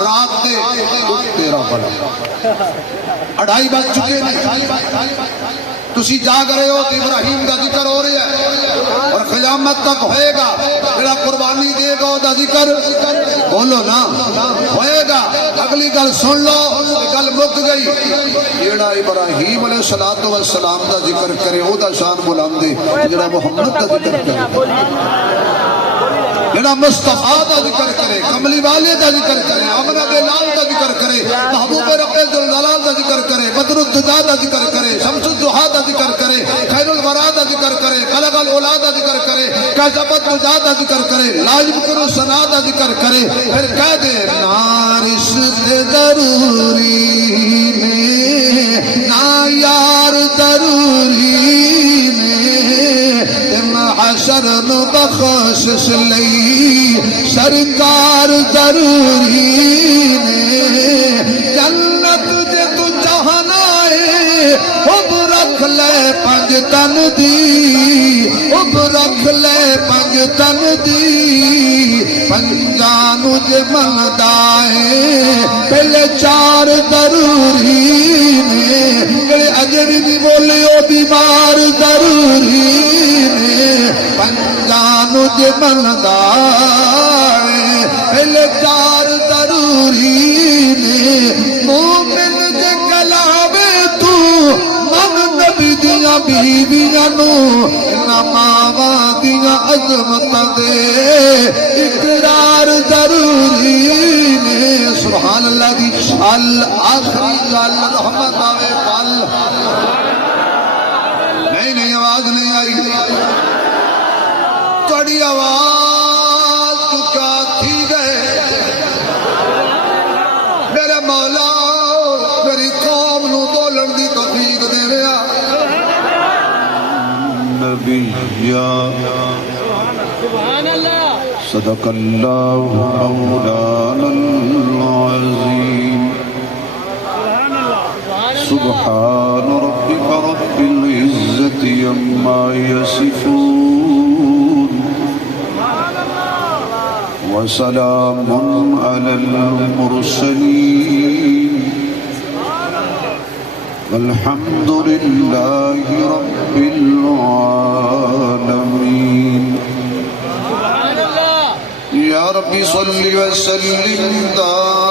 رات دے تیرا بڑا 2:30 بج چکے نہیں تسی جاگ رہے ہو تو ابراہیم دا ذکر ہو رہا ہے اور قیامت تک ہوئے گا جڑا قربانی دے گا دا ذکر بولو نا ہوئے گا اگلی گل سن لو گل مک گئی جڑا ابراہیم علیہ السلام دا ذکر کرے او دا شان بلند ہے جڑا محمد دا ذکر کرے جڑا مصطفیٰ دا ذکر کرے کملی والے دا ذکر کرے امنہ دے لال دا ذکر کرے محبوب رب ذوالجلال دا ذکر کرے بدر الدجا دا ذکر کرے شمس الضحیٰ دا ذکر کرے خیر الورا دا ذکر کرے خلق العلا دا ذکر کرے کشف الدجا دا ذکر کرے لا یذکر الثنا دا ذکر کرے پھر کہہ دے نارش ضروری نے نا یار ضروری حشر نو بخشش لئی سرکار ضروری نے جنت جے تو چاہنا ہے اب رکھ لے 5 تن دی اب رکھ لے 5 تن دی 5 نو جے مندا ہے پہلے 4 ضروری نے جڑے اجڑی دی بولے او بیمار ضروری نے 5 نو جے مندا ہے پہلے 4 ضروری نے مومن جے کلاوے تو من نبی دیاں بیویاں نو ماواں دیاں عظمتاں دے اقرار ضروری نے سبحان اللہ دی شال آخری گل رحمت آوے پل نہیں آواز نہیں آئی تھوڑی آواز چکا تھی گئے میرے مولا میری قوم نو بولن دی توفیق دے رہا نبی یا صدق اللہ مولانا العظیم سبحان ربک رب العزت عما یصفون وسلام علی المرسلین والحمد للہ رب العالمین یا ربی صلی وسلم دائما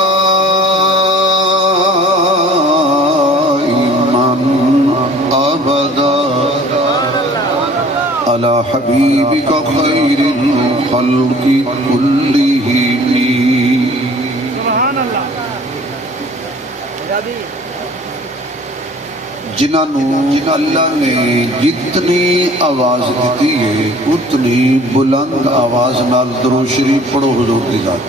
ابدا علی حبیبک خیر الخلق کلہم جنہوں اللہ نے جتنی آواز دیتی ہے اتنی بلند آواز نال درود شریف پڑھو حضور کی ذات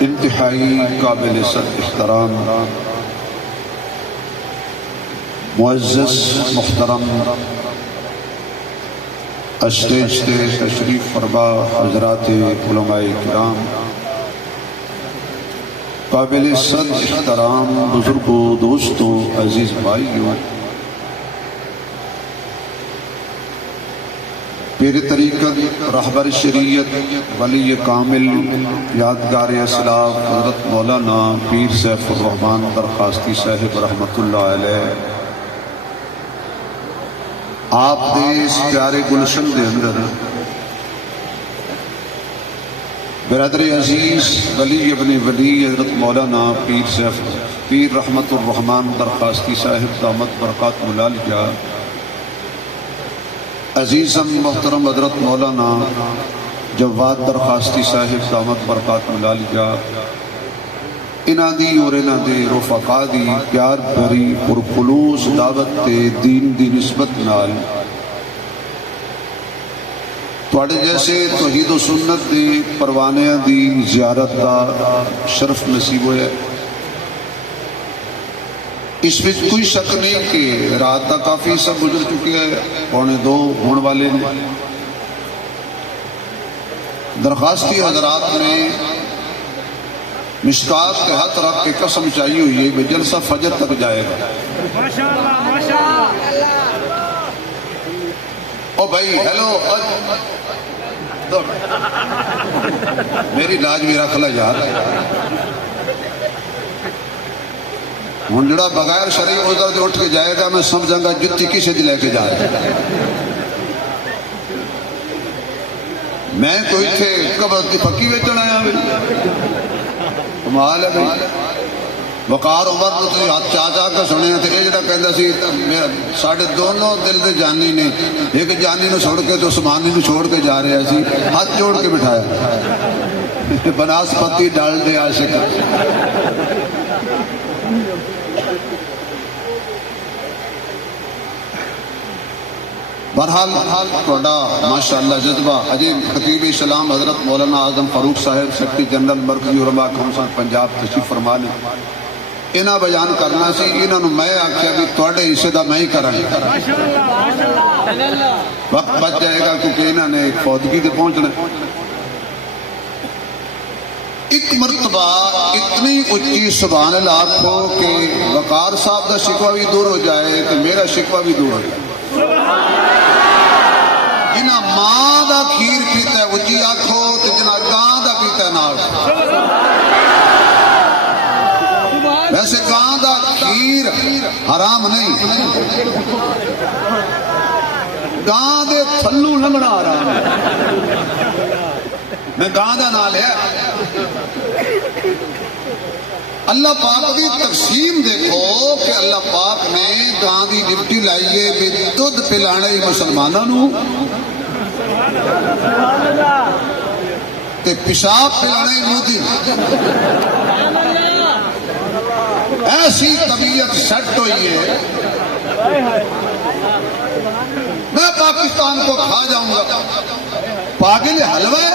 انتہائی قابل احترام معزز محترم اسٹیج سے تشریف فرما حضرات علماء کرام قابل صد احترام بزرگوں دوستوں عزیز بھائیوں پیر طریقت رہبر شریعت ولی کامل یادگار اسلاف حضرت مولانا پیر سیف الرحمن درخواستی صاحب رحمت اللہ علیہ آپ دے اس پیارے گلشن دے اندر برادر عزیز ولی ابن ولی حضرت مولانا پیر سیف پیر رحمت الرحمن درخواستی صاحب دامت برکات ملالیہ عزیزم محترم حضرت مولانا جواد درخواستی صاحب دامت برکات ملالیہ انہ دی اور انہ دے رفقا دی پیار بھری پرخلوص دعوت تے دین دی نسبت نال تواڈے جیسے توحید و سنت دی پروانیاں دی زیارت دا شرف نصیب ہویا اس میں کوئی شک نہیں کہ رات دا کافی سب گزر چکے ہیں 1:45 ہونے والے نے درخواستی حضرات نے مشکات کے ہاتھ رکھ کے قسم چاہیے ہوئی ہے کہ جلسہ فجر تک جائے گا. او بھائی ہیلو میری لاج بھی رکھ لا یار. ہوں جڑا بغیر شرعی عذر دے اٹھ کے جائے گا میں سمجھاں گا جتی کسے دی لے کے جا رہا ہے. میں کوئی تھے قبر کی پکی ویچن آیا کمال ہے بھائی. وقار عمر کو تسی ہاتھ چاچا کا سنے تھے یہ جڑا کہندا سی ساڈے دونوں دل دے جانی نے ایک جانی نو چھوڑ کے تو عثمانی نو چھوڑ کے جا رہا سی ہاتھ جوڑ کے بٹھایا بناسپتی ڈال دے عاشق. بہرحال ماشاءاللہ جذبہ عجیب. خطیب اسلام حضرت مولانا اعظم فاروق صاحب سیکرٹری جنرل مرکزی علماء کونسل پنجاب تشریف فرما نے انہاں بیان کرنا سی. انہاں نو میں آکھیا بھی تواڈے حصے دا میں ہی کراں. وقت بچ جائے گا کیونکہ انہاں نے ایک فوتگی تے پہنچنا. ایک مرتبہ اتنی اچھی سبحان اللہ آکھو کہ وقار صاحب دا شکوہ بھی دور ہو جائے کہ میرا شکوہ بھی دور ہو جائے. جنہ ماں دا کھیر پیتا ہے اچھی آکھو تو جنہ گاں دا پیتا ہے نال. ویسے گاں دا کھیر حرام نہیں گاں دے تھلو لنگنا حرام ہے. میں گاں دا نال ہے. اللہ پاک دی تقسیم دیکھو کہ اللہ پاک نے گاں دی ڈپٹی لائیے بھی دودھ پلانے مسلمانوں نو تے پیشاب پلانے مودی. ایسی طبیعت سیٹ ہوئی ہے میں پاکستان کو کھا جاؤں گا. پاگل حلوہ ہے.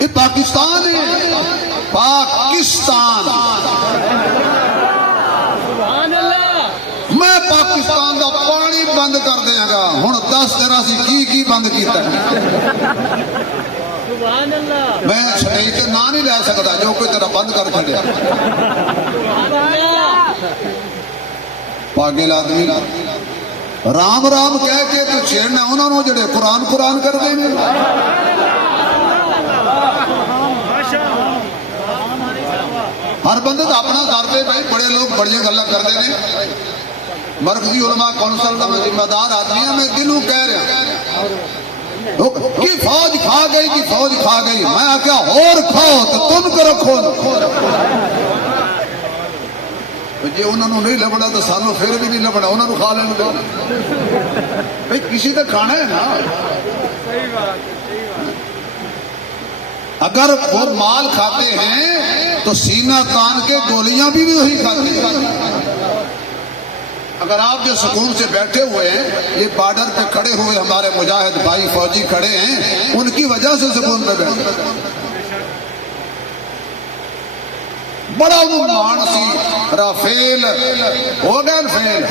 یہ پاکستان ہے پاکستان. میں پاکستان دا پانی بند کر دیا گا. ہوں 10 تیرہ سی کی بند کیتا ہے. میں چھڑے کے نہ نہیں لے سکتا جو کوئی طرح بند کر چھڑیا. پاگل آدمی رام رام کہہ کے تو چھیڑنا انہوں نے جڑے قرآن کر دیں گے. ہر بندے تو اپنا کرتے بھائی. بڑے لوگ بڑی گلا کرتے ہیں. مرکزی علماء کونسل کا میں ذمہ دار آدمی ہے. میں دلوں کہہ رہا کہ فوج کھا گئی کہ فوج کھا گئی. میں کیا اور کھاؤ تو تم کو رکھو. جی انہوں نے نہیں لبنا تو سانو پھر بھی نہیں لبنا. انہوں نے کھا لینا دو بھائی کسی کا کھانا ہے نا. اگر وہ مال کھاتے ہیں تو سینہ تان کے گولیاں بھی وہی کھاتے ہیں. اگر آپ جو سکون سے بیٹھے ہوئے ہیں یہ بارڈر پہ کھڑے ہوئے ہمارے مجاہد بھائی فوجی کھڑے ہیں ان کی وجہ سے سکون پہ بیٹھے. بڑا مان سی رافیل ہو گیا فیل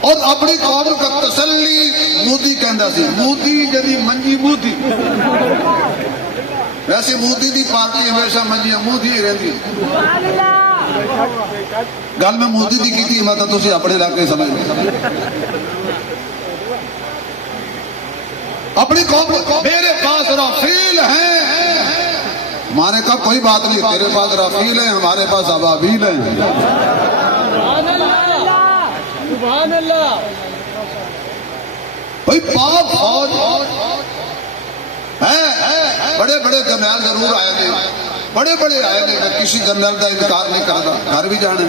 اور اپنی قوم کا تسلی مودی کہندا سی. مودی جدی منجی مودی. ویسے مودی دی پارٹی ہمیشہ منجیاں مودی ہی رہندی. گل میں مودی دی کی تھی میں تو تسی اپنے علاقے سمجھ لیں. اپنی قوم میرے پاس رافیل ہیں. ہمارے کا کوئی بات نہیں. تیرے پاس رافیل ہیں ہمارے پاس ابابیل ہیں. سبحان اللہ. بھائی پاک فوج ہے. بڑے بڑے جرنیل ضرور آئے تھے. بڑے بڑے آئے تھے. کسی جرنیل کا انکار نہیں کرتا. گھر بھی جانے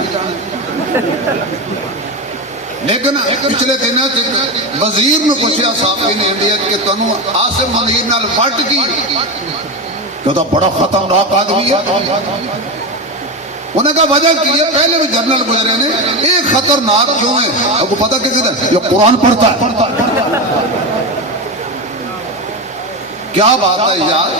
لیکن پچھلے دن وزیر نے پوچھا صحافی نے انڈیا کہ تنوں عاصم منیر نال فٹ کی کہ تو بڑا خطرناک آدمی ہے. انہیں کہا وجہ کی ہے پہلے بھی جرنل گزرے نے ایک خطرناک کیوں ہے. آپ کو پتا کس ہے یہ قرآن پڑھتا ہے. کیا بات ہے یار.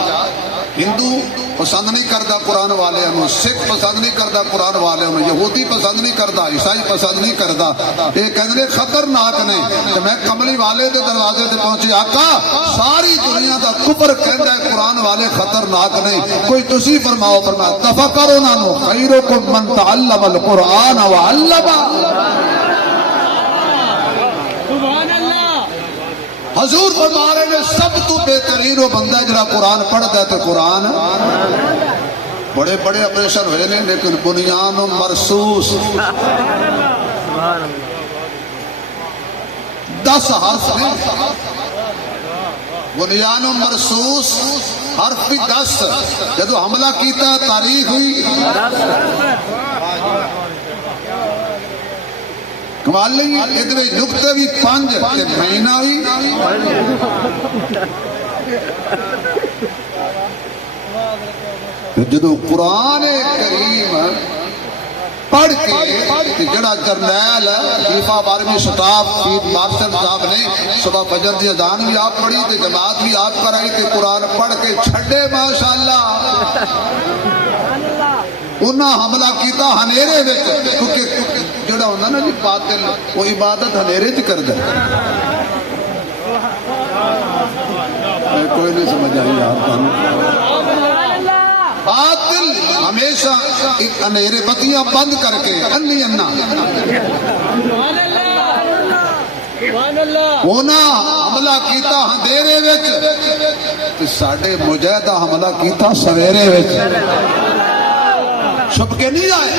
ہندو پسند نہیں کرتا قرآن والے نو، سکھ پسند نہیں کرتا قرآن والے نو، یہودی پسند نہیں کرتا، عیسائی پسند نہیں کرتا، یہ کہندے خطرناک نے۔ تو میں کملی والے دے دروازے تے پہنچے، آقا ساری دنیا دا کفر کہندا ہے قرآن والے خطرناک نہیں، کوئی تسی فرماؤ۔ فرمایا تفکروا انہاں نو خیرکم من تعلم القرآن وعلمہ۔ حضور فرما رہے ہیں سب تو بہترین وہ بندہ جڑا قرآن پڑھتا ہے تو قرآن۔ بڑے بڑے آپریشن ہوئے نے لیکن بنیان مرصوص 10 حرف نے، بنیان مرصوص حرف بھی 10۔ جدو حملہ کیتا تاریخ ہوئی کمال نہیں، ادھر نقطے بھی 5 مہینہ بھی۔ جدو قرآن کریم پڑھ کے جڑا جرنیل خلیفہ 12ویں سٹاف فیلڈ مارشل صاحب نے صبح فجر دی اذان بھی آپ پڑھی تے جماعت بھی آپ کرائی تے قرآن پڑھ کے چھڑے ماشاءاللہ۔ انہاں حملہ کیتا ہنیرے وچ، کیونکہ جڑا ہوندا نا جی باطل وہ عبادت ہنیرے وچ کردا ہے۔ کوئی نہیں سمجھ آئی آپ باطل ہمیشہ انیرے بتیاں بند کر کے انی انا اونا حملہ کیتا اندھیرے وچ، ساڈے مجاہدہ حملہ کیتا سویرے وچ، چھپ کے نہیں آئے۔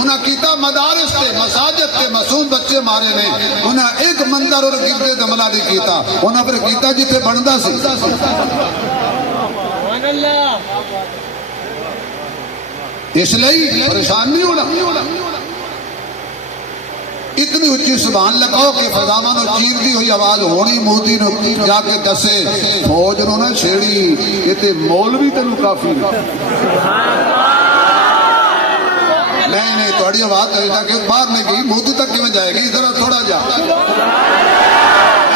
انہاں کیتا مدارس تے مساجد تے معصوم بچے مارے نے، انہاں ایک مندر اور گردے تے حملہ نہیں کیتا، انہاں پر کیتا جتھے بندا سی۔ اس لئے پریشان نہیں ہونا، اتنی اچھی سبحان لگاؤ کہ فضاواں نو چیر دی ہوئی آواز ہونی موتی نو جا کے دسے فوج نو نہ چھیڑی، یہ تے مولوی تینوں کافی نہیں تھوڑی آواز ایسا کہ باہر نہیں گئی موتی تک کیوں جائے گی، ادھر تھوڑا جا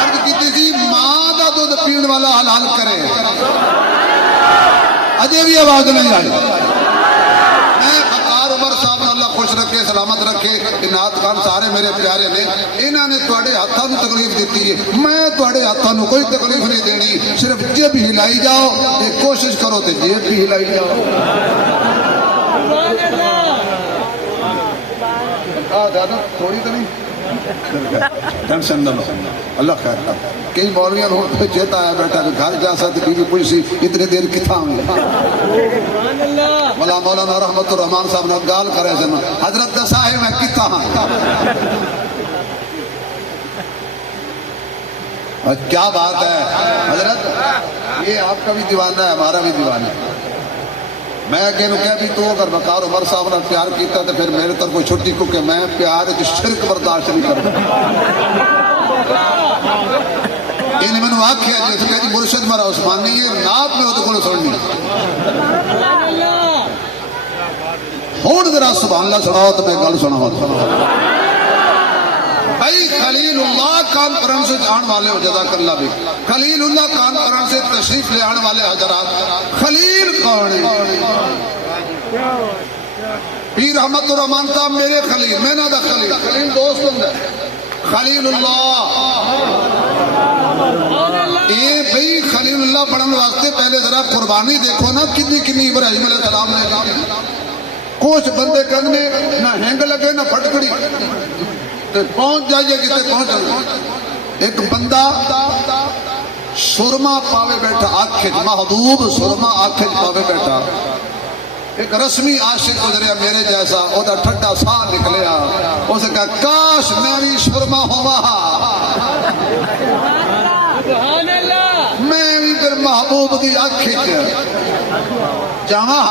عرض کیتی تھی ماں دا دودھ پین والا حلال کرے، اجے بھی آواز نہیں آئی۔ میں بکار عمر صاحب نے اللہ خوش رکھے سلامت رکھے، انعات خان سارے میرے پیارے نے، انہوں نے تواڈے ہاتھاں نوں تکلیف دیتی ہے، میں تواڈے ہاتھاں نوں کوئی تکلیف نہیں دینی، صرف جیب ہلائی جاؤ تے کوشش کرو تے جیب بھی ہلائی جاؤ۔ دادا تھوڑی تو نہیں ٹینشن نہ لو، اللہ خیر کر۔ کئی مولویاں ہو چیتا آیا بیٹھا کہ گھر جا سکتے بیوی پوچھی اتنی دیر کتھاں ہوئی، مولا مولانا رحمت الرحمان صاحب نے گال کرے سن حضرت دسا ہے میں کتھاں ہاں۔ کیا بات ہے حضرت، یہ آپ کا بھی دیوانہ ہے ہمارا بھی دیوانہ ہے۔ میں کہہ بھی تو اگر بکار عمر صاحب نے پیار کیتا تو پھر میرے طرف کوئی چھٹی کیونکہ میں پیار شرک برداشت نہیں کرتا۔ انہیں میں نے آکھیا جیسے کہ جی مرشد مرا عثمانی ہے ناپ میں ہوتے کو سننی ہون ذرا سبحان اللہ سناؤ تو میں گل سناؤ۔ بھائی خلیل اللہ کانفرنس سے آن والے ہو جزاک اللہ بھی، خلیل اللہ کانفرنس سے تشریف لے آن والے حضرات، خلیل کون ہے؟ پیر رحمت الرحمان صاحب میرے خلیل، میں نہ دا خلیل، خلیل دوست ہوں گے، خلیل اللہ اے بھئی خلیل اللہ پڑھن واسطے پہلے ذرا قربانی دیکھو نا کتنی کتنی ابراہیم علیہ السلام نے دی۔ کچھ بندے کہنے نہ ہینگ لگے نہ پھٹکڑی پہنچ جائیے کتے پہنچ جائیے۔ ایک بندہ سرما پاوے بیٹھا آنکھیں محبوب سرما آنکھیں پاوے بیٹھا، ایک رسمی عاشق گزریا میرے جیسا، او دا ٹھڈا سا نکلیا، اسے کہا کاش میں بھی سرما ہوا، میں بھی پھر محبوب دی آنکھیں جہاں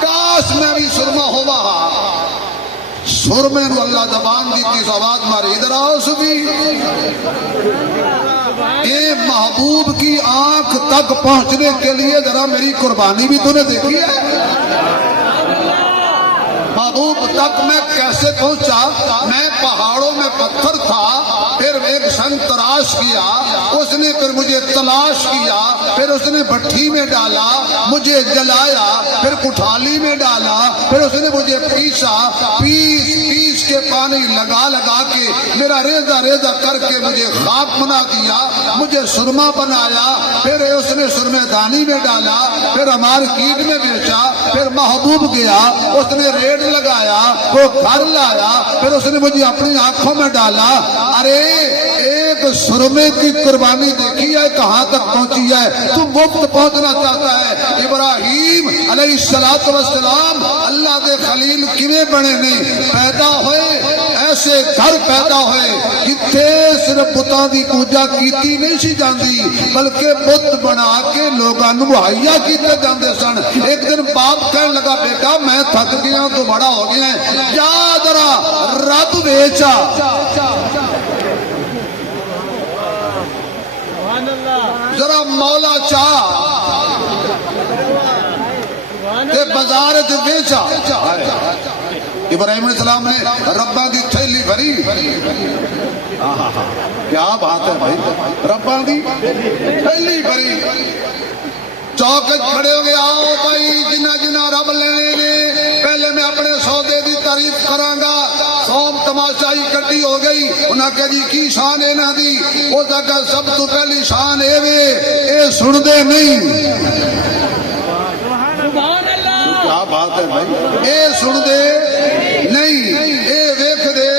کاش میں بھی سرما ہوا۔ سرمے نو اللہ زبان دیتی آواز ماری ادھر آؤ سبھی، اے محبوب کی آنکھ تک پہنچنے کے لیے ذرا میری قربانی بھی تو نے دیکھی ہے۔ محبوب تک میں کیسے پہنچا؟ میں پہاڑوں میں پتھر تھا، پھر ایک سنگ تراش کیا، اس نے پھر مجھے تلاش کیا، پھر اس نے بھٹی میں ڈالا، مجھے جلایا، پھر کٹھالی میں ڈالا، پھر اس نے مجھے پیسا، پیس کے پانی لگا لگا کے میرا ریزہ ریزہ کر کے مجھے خاک بنا دیا، مجھے سرما بنایا، پھر اس نے سرمے دانی میں ڈالا، پھر مارکیٹ میں بیچا، پھر محبوب گیا، اس نے ریٹ لگایا، وہ گھر لایا، پھر اس نے مجھے اپنی آنکھوں میں ڈالا۔ ارے ایک سرمے کی قربانی دیکھی ہے کہاں تک پہنچی ہے؟ تو مفت پہنچنا چاہتا ہے۔ ابراہیم علیہ السلام اللہ دے خلیل کیویں بنے نے؟ پیدا ہوئے ایسے گھر پیدا ہوئے جتھے صرف بتاں دی پوجا کیتی نہیں سی جاندی، بلکہ بت بنا کے لوگاں نوں مہیا کیتے جاندے سن۔ ایک دن باپ کہنے لگا بیٹا میں تھک گیا ہوں، تو بڑا ہو گیا ہے، جا ذرا رب بیچا۔ ذرا مولا چاہ تے بازار چ بیچا۔ ابراہیم علیہ السلام نے رباں دی تھیلی بھری، کیا بات ہے بھائی، رباں دی تھیلی بھری، چوک کھڑے ہو گئے، آؤ بھائی جنہ جنہ رب لینے نے، پہلے میں اپنے سودے دی تعریف کراں گا۔ قوم تماشائی کٹی ہو گئی، انہاں کہا جی کی شان ہے نہ دی؟ وہ کہا سب تو پہلی شان اے وے اے سن دے نہیں۔ کیا بات ہے بھائی، اے سن دے نہیں، اے ویکھ دے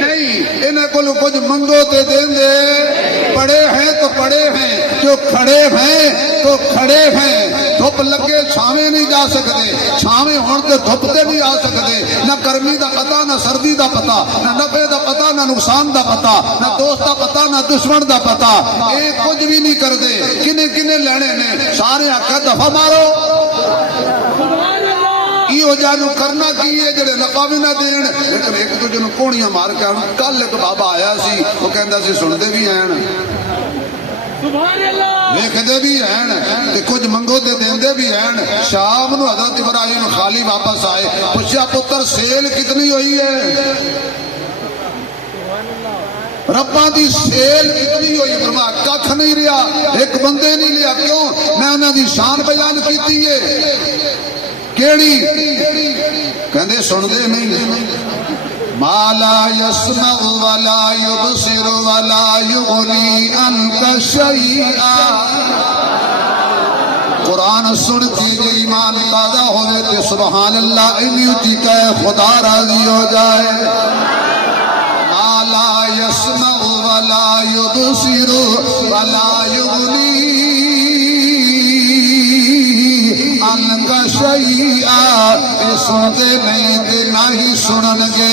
نہیں، انہیں کو کچھ منگو تے دین دے، پڑے ہیں تو پڑے ہیں، جو کھڑے ہیں تو کھڑے ہیں، دھوپ لگے چھاویں نہیں جا سکتے، چھاویں ہون تے دھوپ تے نہیں آ سکتے، نہ گرمی دا پتا نہ سردی دا پتا، نہ نفع دا پتا نہ نقصان دا پتا، نہ دوست دا پتا نہ دشمن دا پتا، اے کچھ بھی نہیں کردے۔ کنے کنے لینے نے؟ سارے آکھا دفعہ مارو، ایو جانو کرنا کی ہے جڑے نفع بھی نہ دین، لیکن ایک دوجے نوں کوڑیاں مار کے۔ کل ایک بابا آیا سی، وہ کہندا سی سن دے بھی ہیں، ویکھدے بھی ہیں تے کچھ منگو تے دیندے بھی ہیں۔ شام نو حضرت ابراہیم خالی واپس آئے، پوچھا پتر سیل کتنی ہوئی ہے؟ رباں دی سیل کتنی ہوئی؟ فرمایا ککھ نہیں رہا، ایک بندے نہیں لیا۔ کیوں؟ میں انہاں دی شان بیان کیتی ہے۔ کیڑی؟ کہندے سن دے نہیں، ما لا يسمع ولا يبصر ولا يغني عنك شيئا۔ قرآن سن کے ایمان تازہ ہوئے تے سبحان اللہ انہی اچھی کہے خدا راضی ہو جائے۔ ما لا يسمع ولا يبصر ولا يغني عنك شيئا۔ سن دے نہیں تے نہ ہی سنن گے،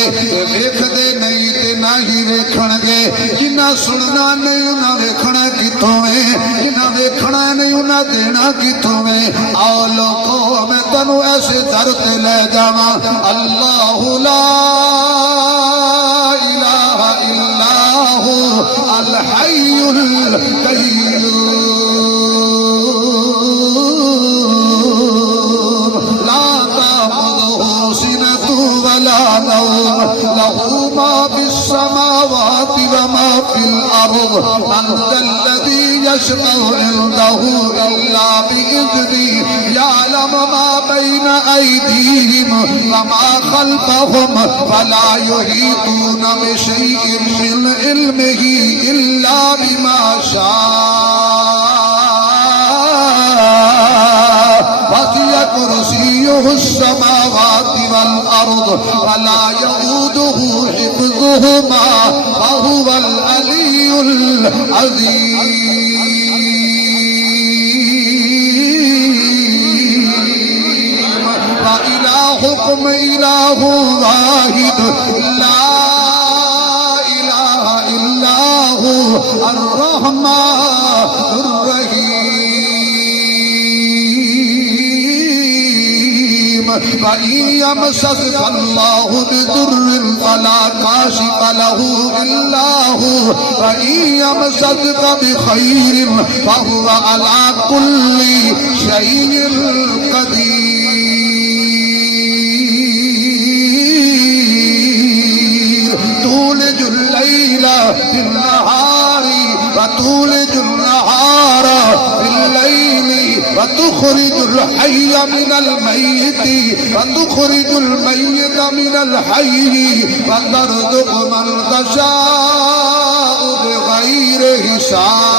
ویکھ دے نہیں تے نہ ہی ویکھن گے۔ جنہ سننا نہیں انہاں ویکھنا کتھوں ہے، جنہ ویکھنا نہیں انہاں دینا کتھوں ہے۔ آؤ لوگو میں تنوں ایسے در تے لے جاواں، اللہ لا الہ الا ہو الحی القیوم ولا نوم له ما في السماوات وما في الأرض أنت الذي يشفع عنده إلا بإذنه يعلم ما بين أيديهم وما خلفهم فلا يحيطون بشيء من علمه إلا بما شاء وسع كرسيه السماوات والأرض ولا يؤوده حفظهما وهو العلي العظيم۔ وإلهكم إله واحد لا إله إلا هو الرحمن الرحيم۔ فإن يمسسك الله بضر فلا كاشف له إلا هو وإن يمسسك بخير فهو على كل شيء قدير۔ وتخرج الحي من الميت وتخرج الميت من الحي وترزق من تشاء بغير حساب۔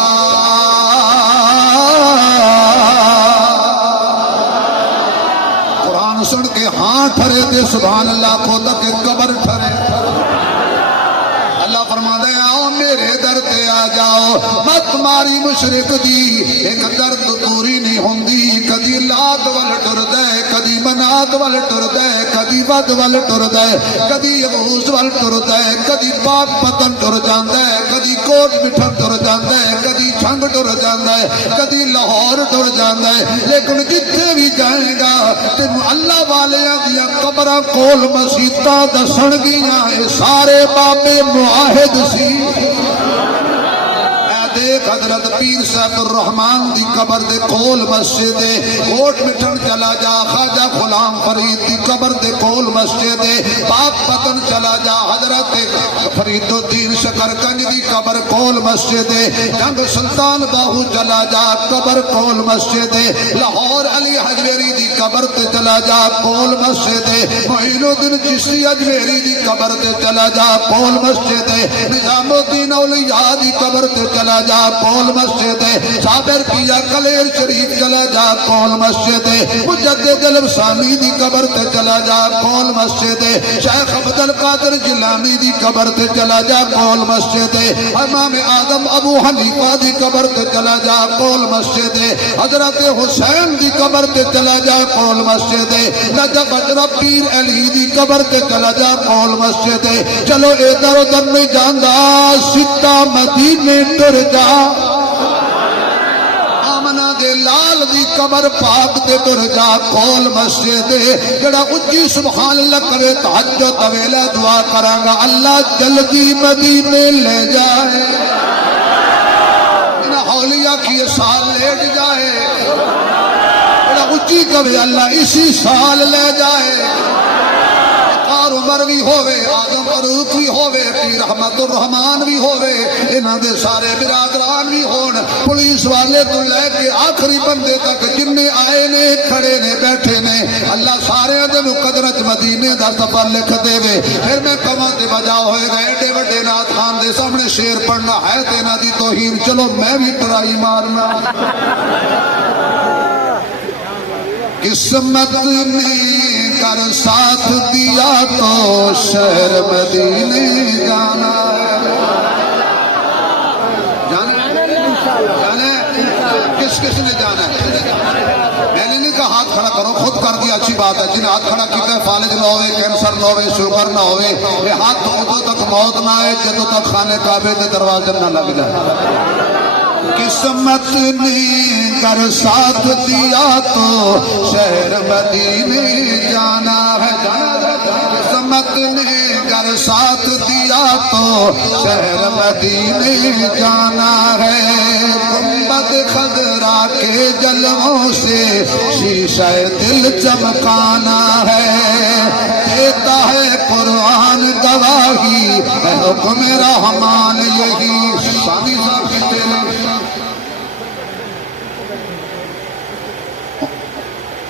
قرآن سن کے ہاں ٹھرے تے سبحان اللہ کو تک قبر ٹھرے۔ اللہ فرماتا ہے آؤ میرے در تے آ جاؤ، مت ماری مشرک دی ایک درد پوری نہیں ہوندی، کدی لات ول ٹردا ہے، کدی منات ول ٹردا ہے، کدی ود ول ٹردا ہے، کدی یغوث ول ٹردا ہے، کدی پاک پتن ٹر جاندا ہے، کدی کوٹ مٹھن ٹر جاندا ہے، کدی چھنگ ٹر جاندا ہے، کدی لاہور ٹر جاندا ہے، لیکن جتھے بھی جائے گا تینوں اللہ والیاں دیاں قبراں کول مسیتاں دسن گیاں، اے سارے بابے معاہد سی۔ دیکھ حضرت پیر صاحب الرحمان دی قبر دے کول مسجد ہے، کوٹ مٹھن چلا جا خواجہ غلام فرید دی قبر دے کول مسجد ہے، پاک پتن چلا جا حضرت فرید الدین شکرکنج دی قبر کول مسجد ہے، جنگ سلطان باہو چلا جا قبر کول مسجد ہے، لاہور علی حجویری دی قبر تے چلا جا کول مسجد ہے، معین الدین چشتی اجمیری دی قبر تے چلا جا کول مسجد ہے، نظام الدین اولیاء دی قبر تے چلا جا کول مسجد ہے، صابر پیا کلیر شریف چلا جا کول مسجد ہے، مجدد الفسانی دی قبر تے چلا جا کول مسجد ہے، شیخ عبد القادر جیلانی دی قبر تے چلا جا کول مسجد ہے، امام اعظم ابو حنیفہ دی قبر تے چلا جا کول مسجد ہے، حضرت حسین دی قبر تے چلا جا کول مسجد ہے، نجف اشرف پیر علی دی قبر تے چلا جا کول مسجد ہے۔ چلو ادھر ادھر نہیں جاندا، سیدھا مدینے ٹر جا، آمنہ دے لال دی قبر پاک دے ٹر جا کول مسجد ہے، جڑا اچھی سبحان اللہ کرے تہجد ویلے دعا کراں گا اللہ جلدی مدینے لے جائے، انہا حولیہ کی سال لیٹ جائے، جڑا اچھی کبھی اللہ اسی سال لے جائے، عمر بھی ہوئے، آدم فاروق بھی ہوئے، پیر رحمت الرحمان بھی ہوئے، انہاں دے سارے برادران بھی ہون، پولیس والے تو لے کے آخری بندے تک جننے آئے نے کھڑے نے بیٹھے نے، اللہ سارے دے مقدرت مدینے دا سفر لکھ دے وے۔ پھر میں کماں تے بجا ہوئے گئے ایڈے وڈے نات خان دے سامنے شیر پڑھنا ہے تینا دی توہین، چلو میں بھی ٹرائی مارنا۔ قسمت نے کر ساتھ دیا تو شہر مدینے جانا ہے، جانا ہے کس کس نے جانا ہے؟ میں نے نہیں کہا ہاتھ کھڑا کرو، خود کر دیا اچھی بات ہے، جنہیں ہاتھ کھڑا کیتا ہے فالج نہ ہوئے، کینسر نہ ہوئے، شوگر نہ ہوئے، یہ ہاتھ تو تک موت نہ آئے جدو تک خانے کعبے دے دروازے نہ لگ جائے۔ قسمت نے کر ساتھ دیا تو شہر مدینے جانا ہے، قسمت نے کر ساتھ دیا تو شہر مدینے جانا ہے، گنبد خضرا کے جلووں سے شیشہ دل چمکانا ہے، دیتا ہے قرآن گواہی ہے حکم رحمان یہی۔ ثانی صاحب کی تیرے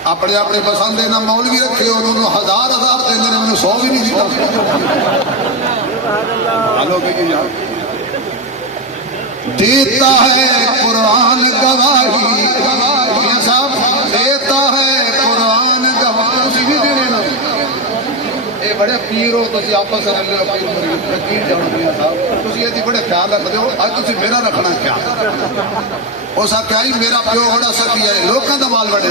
اپنے اپنے پسند نہ مولوی رکھے، انہوں نے ہزار دینے نے، انہوں 100 بھی نہیں دیتا۔ دیتا ہے قرآن گواہی، دیتا ہے قرآن گواہی، اے بڑے پیر ہو تو آپس میں بڑے خیال رکھتے ہو، آج تھی میرا رکھنا خیال، اس آکھیا ہی میرا پیو بڑا سکی ہے، لوگوں کا مال بڑے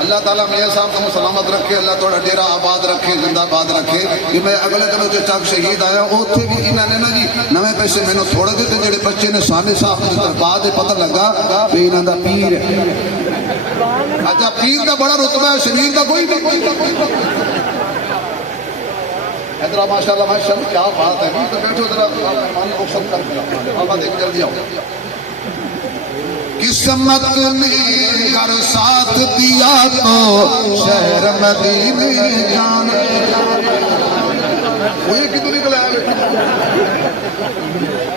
اللہ تعالیٰ میاں صاحب کو سلامت رکھے، اللہ تھوڑا ڈیرا آباد رکھے، زندہ آباد رکھے۔ کہ میں اگلے دنوں جو چاک شہید آیا اوتھے بھی انہوں نے نا جی نویں پیسے میں نے تھوڑے دیتے، جڑے بچے نے ثانی صاحب کی طرف بعد پتہ لگا کہ انہوں دا پیر ہے۔ اچھا پیر کا بڑا رتبہ ہے، شمیر کا کوئی نہیں۔ حیدرہ ماشاءاللہ ماشاءاللہ کیا بات ہے، تو بیٹھو ذرا مہمان کو سب کر کے بابا دیکھ جلدی آؤ۔ قسمت نے کر ساتھ دیا تو شہر مدینے جانا، وہ یہ کتنی نکلا ہے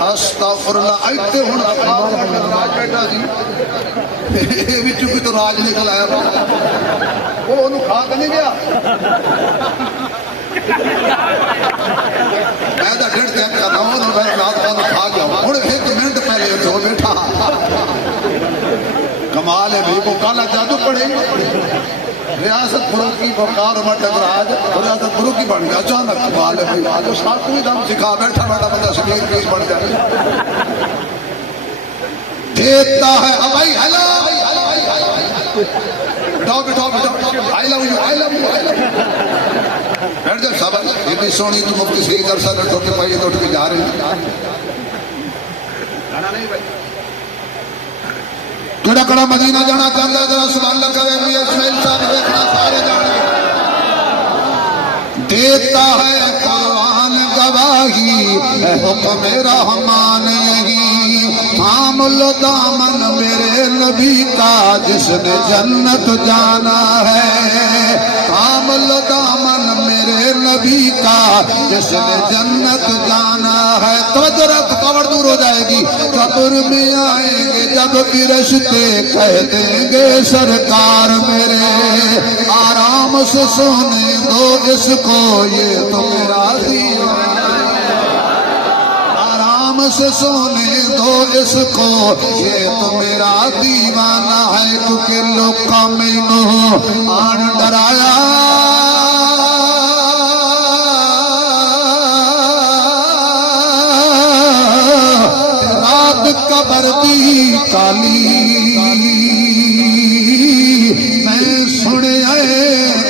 استغفر اللہ ایتے ہوں راج بیٹھا سی یہ بھی چکی تو راج نکل آیا وہ انہوں کھا کے نہیں گیا میں تو ڈیڑھ دن کرنا ہوں میں رات بعد کھا گیا ہوں ایک منٹ پہلے تو بیٹھا کمال ہے بھائی کو کالا جادو پڑے ریاست فروغی بکار مٹک راج ریاست فروغی بن گیا اچانک کمال ہے بھائی آج ساتھ کوئی دم سکھا بیٹھا بیٹھا بندہ شکیر پیش بن جائے دیتا ہے بھائی ہیلو بیٹھو آئی لو یو بیٹھ جاؤ صاحب اتنی سونی تو مفتی صحیح درسہ بیٹھو کے پہلے تو اٹھ کے جا رہے ہیں کڑا کڑا مدینہ جانا چاہتا ہے ذرا سبحان اللہ کرے بھی اسماعیل صاحب دیکھنا سارے جانے دیتا ہے قرآن گواہی حکم رحمان یہی تھام لو دامن میرے نبی کا جس نے جنت جانا ہے تھام لو دامن میرے نبی کا جس نے جنت جانا ہے توجہ رکھ کور دور ہو جائے گی قبر میں آئیں گے جب بھی رشتے کہہ دیں گے سرکار میرے آرام سے سونے دو اس کو یہ تو میرا دیوانہ آرام سے سونے دو اس کو یہ تو میرا دیوانہ ہے کیونکہ لوگ کا مینو آن ڈرایا رات قبر دی کالی میں سنے آئے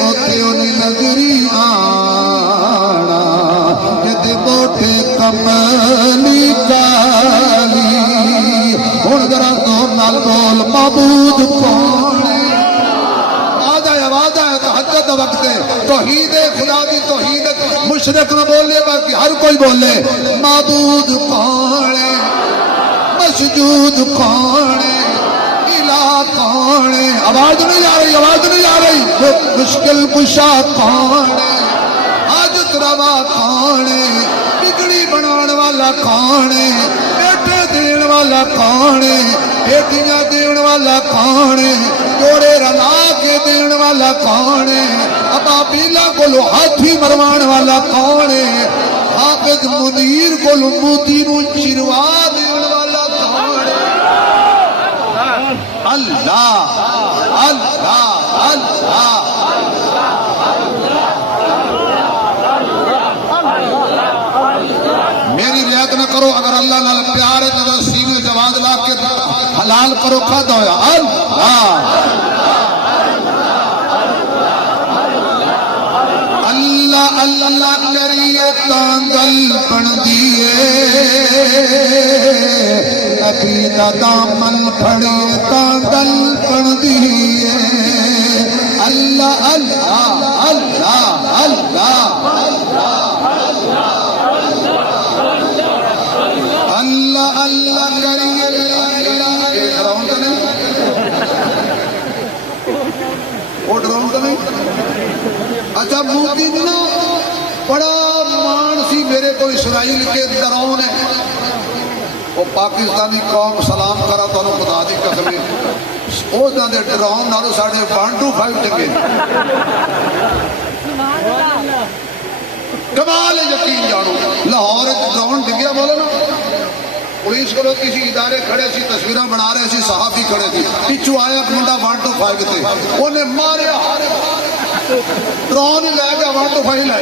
اوتے انہیں نظری آنا یہ بوٹے کملی کالی ہن ذرا زور نال بول معبود کون آواز آیا تہجد کا وقت ہے توحید خدا کی توحید مشرک نہ بولے باقی ہر کوئی بولے معبود کون ہے مسجود کون ہے الہ کون ہے آواز نہیں آ رہی مشکل کشا کون ہے حاجت روا کون ہے بگڑی بنان والا کون ہے بیٹے دین والا کون ہے بیٹیاں دین والا کون ہے جوڑے رلا کے دین والا کون ہے ابابیلا کو ہاتھی مروان والا کون ہے حافظ منیر کو موتی نو چروا دین والا کون ہے اللہ اللہ اللہ میری رعایت نہ کرو اگر اللہ نال پیار ہے تو سینے جواز لا کے حلال کرو کھا دو یا اللہ اللہ اللہ کریے تاندل پن دیئے نبی دا دامن پھڑیے تاندل پن دیئے اللہ اللہ اللہ اللہ اللہ اللہ کریے ڈراؤں تو نہیں وہ ڈراؤں تو نہیں اچھا موتی دنوں بڑا مان سی میرے کو اسرائیل کے ڈراؤں نے وہ پاکستانی قوم سلام کرا تو انہوں خدا دی قسمی وہ دے ڈراؤں نالو ساڑھے 125 ٹکے کمال یقین جانو لاہور ڈراؤں ڈگیا بولے نا پولیس کو لوگ کسی ادارے کھڑے سی تصویریں بنا رہے سی صحافی کھڑے تھی پیچھو آیا منڈا 125 تھے انہیں ماریا ڈرون لے گیا 125 لے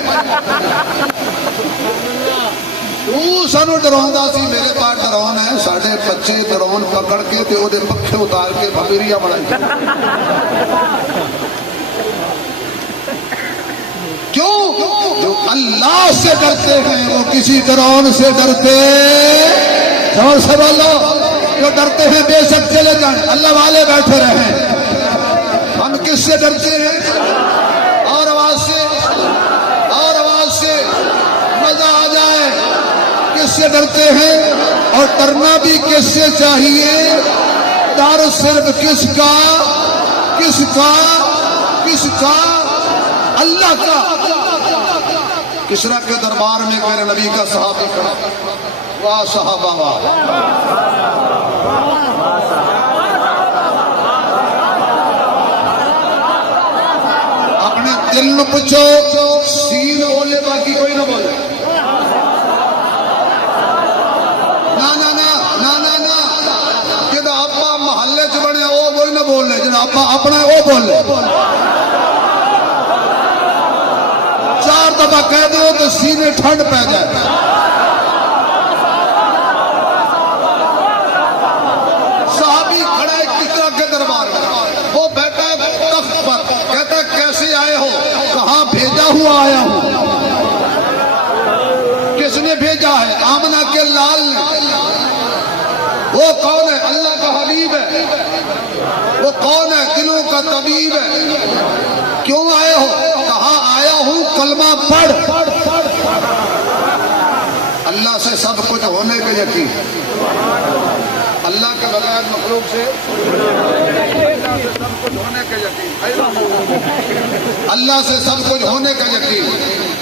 وہ سانو ڈرون دا سی میرے پاس ڈرون ہے ساڑھے بچے ڈرون پکڑ کے تے وہ دے پکھے اتار کے بھبیریا بڑھائی کیوں جو اللہ سے ڈرتے ہیں وہ کسی ڈرون سے ڈرتے اور سے بولو جو ڈرتے ہیں بے شک چلے جائیں اللہ والے بیٹھے رہیں ہم کس سے ڈرتے ہیں اور آواز سے مزہ آ جائے کس سے ڈرتے ہیں اور ڈرنا بھی کس سے چاہیے ڈر صرف کس کا اللہ کا کسرا کے دربار میں میرے نبی کا صحابی کھڑا واہ صحابہ واہ. اپنے دل نو پوچھو سین بولے باقی کوئی نہ بولے. جہاں محلے چ بنے وہ کوئی نہ بولے, جہاں اپنا وہ بولے. 4 دفعہ کہہ دو تو سینے ٹھنڈ پہ جائے. صحابی کھڑا ہے کسرا کے دربار میں, وہ بیٹھا ہے تخت پر, کہتا ہے کیسے آئے ہو؟ کہاں بھیجا ہوا آیا ہوں. کس نے بھیجا ہے؟ آمنہ کے لال نے. وہ کون ہے؟ اللہ کا حبیب ہے. وہ کون ہے؟ دلوں کا طبیب ہے. کیوں آئے ہو؟ کہاں آیا ہوں کلمہ پڑھ. اللہ سے سب کچھ ہونے کا یقین, اللہ کے بغیر مخلوق سے سب کچھ ہونے کا یقین, اللہ سے سب کچھ ہونے کا یقین,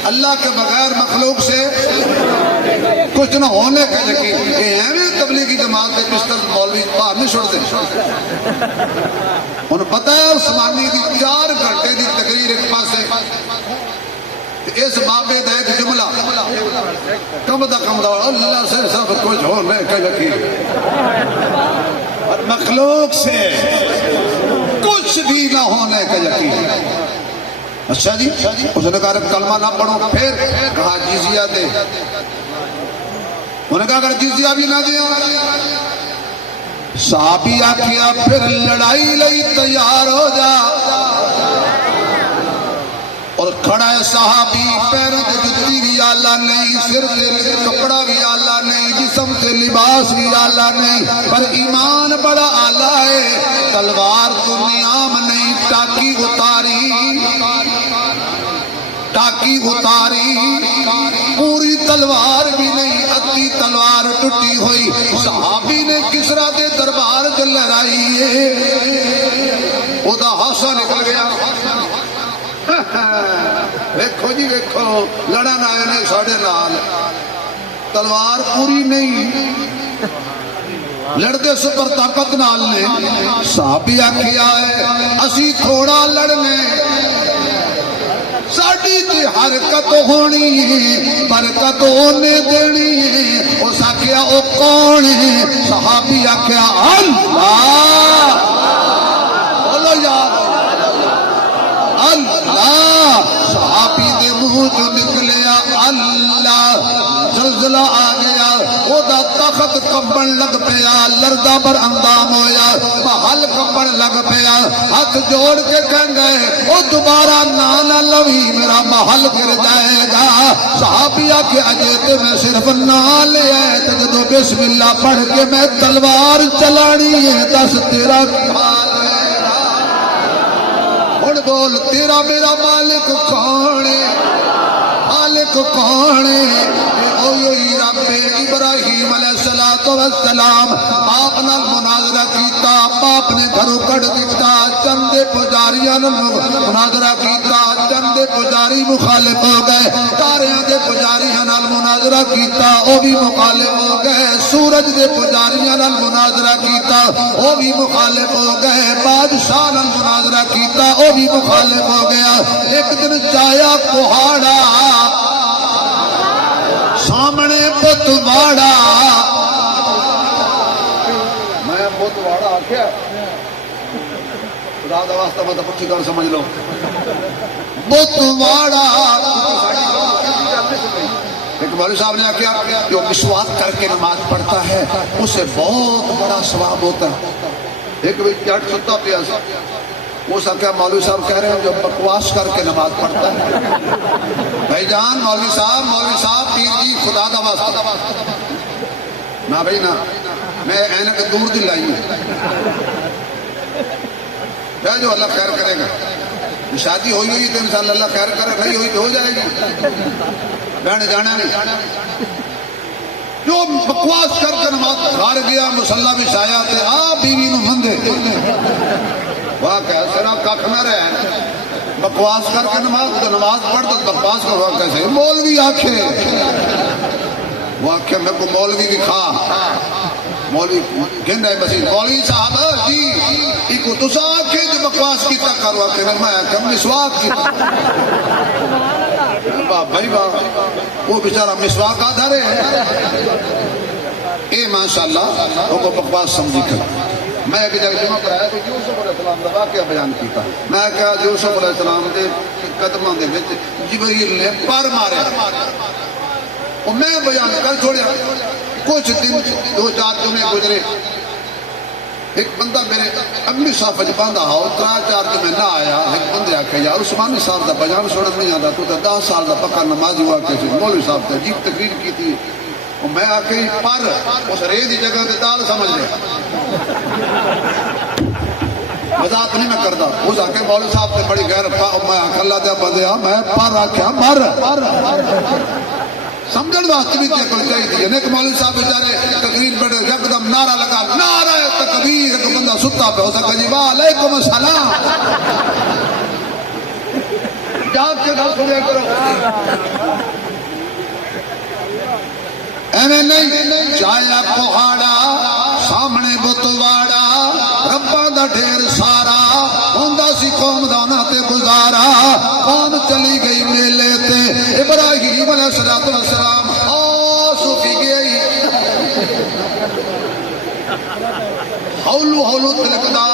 اللہ کے بغیر مخلوق سے کچھ نہ ہونے کا یقین. یہ ہے تبلیغی جماعت کے بستر مولوی باہر نہیں چھوڑ دیں. انہوں پتہ ہے عثمانی کی 4 گھنٹے کی تقریر ایک پاس ہے. اس بابے دا ایک جملہ کم دا اللہ سے سب کچھ ہونے کا یقین اور مخلوق سے کچھ بھی نہ ہونے کا یقین. اچھا جی, اس نے کہا کلمہ نہ پڑھو. پھر کہا جزیہ دے. انہوں نے کہا اگر جزیہ بھی نہ دیا. صحابی آکھیا پھر لڑائی لئی تیار ہو جا. اور کھڑا ہے صحابی, پیروں سے جتی بھی آلہ نہیں, سر سے کپڑا بھی آلہ نہیں, جسم سے لباس بھی آلہ نہیں, پر ایمان بڑا آلہ ہے. تلوار تو نیام نہیں, ٹاکی اتاری, پوری تلوار بھی نہیں, ادھی تلوار ٹوٹی ہوئی. صحابی نے کسرا دے دربار سے لڑائی ہے, وہ دا ہاسا نکل گیا. ویکھو جی ویکھو, لڑن آئے نے ساڑھے نال, تلوار پوری نہیں, لڑتے سپر طاقت نال نے. صحابی آکھیا ہے اسی تھوڑا لڑنے, ساڑھی تے حرکت ہونی ہے, برکت ہونے دینی ہے. اس آکھیا او کون ہے؟ صحابی آکھیا اللہ. بولو یار اللہ. صحابی دے منہ جو نکلیا اللہ, زلزلہ آ گیا. او دا تخت کمبن لگ پیا, لرزہ پر اندام ہویا, محل کمبن لگ پیا. ہاتھ جوڑ کے کہن گئے او دوبارہ نہ لوی, میرا محل گر جائے گا. صحابیہ کے اجے تے میں صرف نہ لیا ہے, جدو بسم اللہ پڑھ کے میں تلوار چلانی ہے, دس تیرا حال ہے. بول تیرا میرا مالک کون ہے؟ مالک کون ہے؟ اوہی رب ابراہیم علیہ السلام. باپ نال مناظرہ کیتا, باپ نے گھروں کڑ دیتا. چندے پجاریاں مناظرہ کیتا, چندے پجاری مخالف ہو گئے. تاریاں دے پجاریاں نال مناظرہ کیتا, او بھی مخالف ہو گئے. سورج دے پجاریاں نال مناظرہ کیتا, او بھی مخالف ہو گئے. بادشاہ نال مناظرہ کیتا, او بھی مخالف ہو گیا. ایک دن چایا کوہاڑا, سامنے بتواڑا. میں بتواڑا آکھیا خدا دا واسطہ مطلب پچھی گل سمجھ لو. بتواڑا ایک مولوی صاحب نے آکھیا جو مسواک کر کے نماز پڑھتا ہے اسے بہت بڑا ثواب ہوتا ہے. ایک بھی جٹ ستا پیا, وہ سا کیا مولوی صاحب کہہ رہے ہیں جو بکواس کر کے نماز پڑھتا ہے. بھائی جان مولوی صاحب پیر جی خدا دا واسطہ نہ بھائی نہ, میں اینک دور دی لائی ہوں. جو اللہ خیر کرے گا. شادی ہوئی ہوئی تو انشاءاللہ اللہ خیر کرے, نہیں ہوئی تو ہو جائے گی. بہن جانا نہیں, جو بکواس کر کے نماز گھر گیا, مسلح بھی شایا تے آ بیوی نو مندے واہ کیسے نہ کھ نہ رہے. بکواس کر کے نماز پڑھ تو بکواس کا واقعہ صحیح. مولوی آنکھیں وہ آخیا میں کو مولوی بھی کھا مولوی کہنا ہے مسیح مولوی صاحب جی ایک تسا آکھے جو بکواس کیتا کرو آکھے میں آکھا مسواک کیتا بھائی وہ بیچارہ مسواک آدھا رہے اے ماشاءاللہ وہ کو بکواس سمجھی کر میں ایک جگہ جمعہ کرایا تو یوسف علیہ السلام دا واقعہ بیان کیتا میں کہا یوسف علیہ السلام دے قدموں دے وچ جبریل نے پر مارے اور میں بیان کر چھوڑیا کچھ دن 2-4 جمعے گزرے ایک بندہ میرے اگلی صاحب باندھا ہو 3-4 جمعے نہ آیا ایک بندے آکھے یار عثمانی صاحب دا بیان سنن نہیں آتا تو 10 سال دا پکا نمازی ہوا کہ مولوی صاحب تے عجیب تقریر کی تھی اور میں آکھے پر اس رے دی جگہ تے دال سمجھ لے مذاق نہیں میں کرتا اس آکھے مولوی صاحب تے بڑی غیر میں آکھا اللہ دے بندے میں پر آکھیا مر سمجھن واسطے بھی تے کوئی چاہیے نیک مولوی صاحب بیچارے تقریر پڑھ یکدم نعرہ لگا نعرہ تکبیر ایک بندہ ستا پہ ہو سکتا جی وعلیکم السلام جاگ کے گھر سنیا کرو ایویں نہیں چایا پہاڑا سامنے بتواڑا ربا دا ڈھیر سارا ہوندا سی قوم دا نہ تے گزارا قوم چلی گئی میلے تے ابراہیم علیہ السلام سوکی گئی ہولو ہولو تلکدا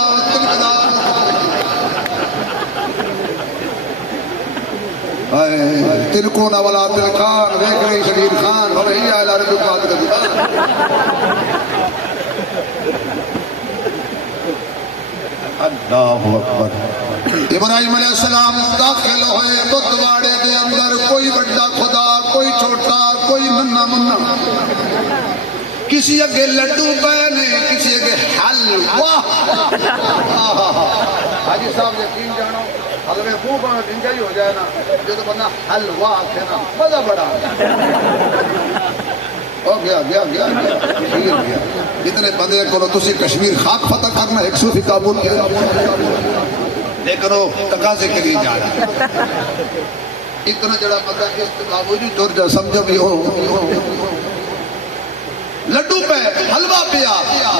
تلکونا والا تلکان دیکھ رہی شبیر خان اور ہی آئے لارے جو بات کر دیا اللہ اکبر ابراہیم علیہ السلام داخل ہوئے بتواڑے دے اندر کوئی بڑا خدا کوئی چھوٹا کوئی ننا منا کسی اگے لڈو پہنے کسی اگے حلوہ حاجی صاحب یقین جانو حلوے خوب ڈنگا ہی ہو جائے نا جو تو بندہ حلوہ آکھے نا مزہ بڑا گیا اتنے بندے کرو تسی کشمیر خاک فتح کرنا ایک صوفی قابول کیا لیکن وہ تقاضے کے لیے جا رہا اتنا جڑا بندہ اس باوجود دور جا سمجھو بھی ہو لڈو پہ حلوہ پیا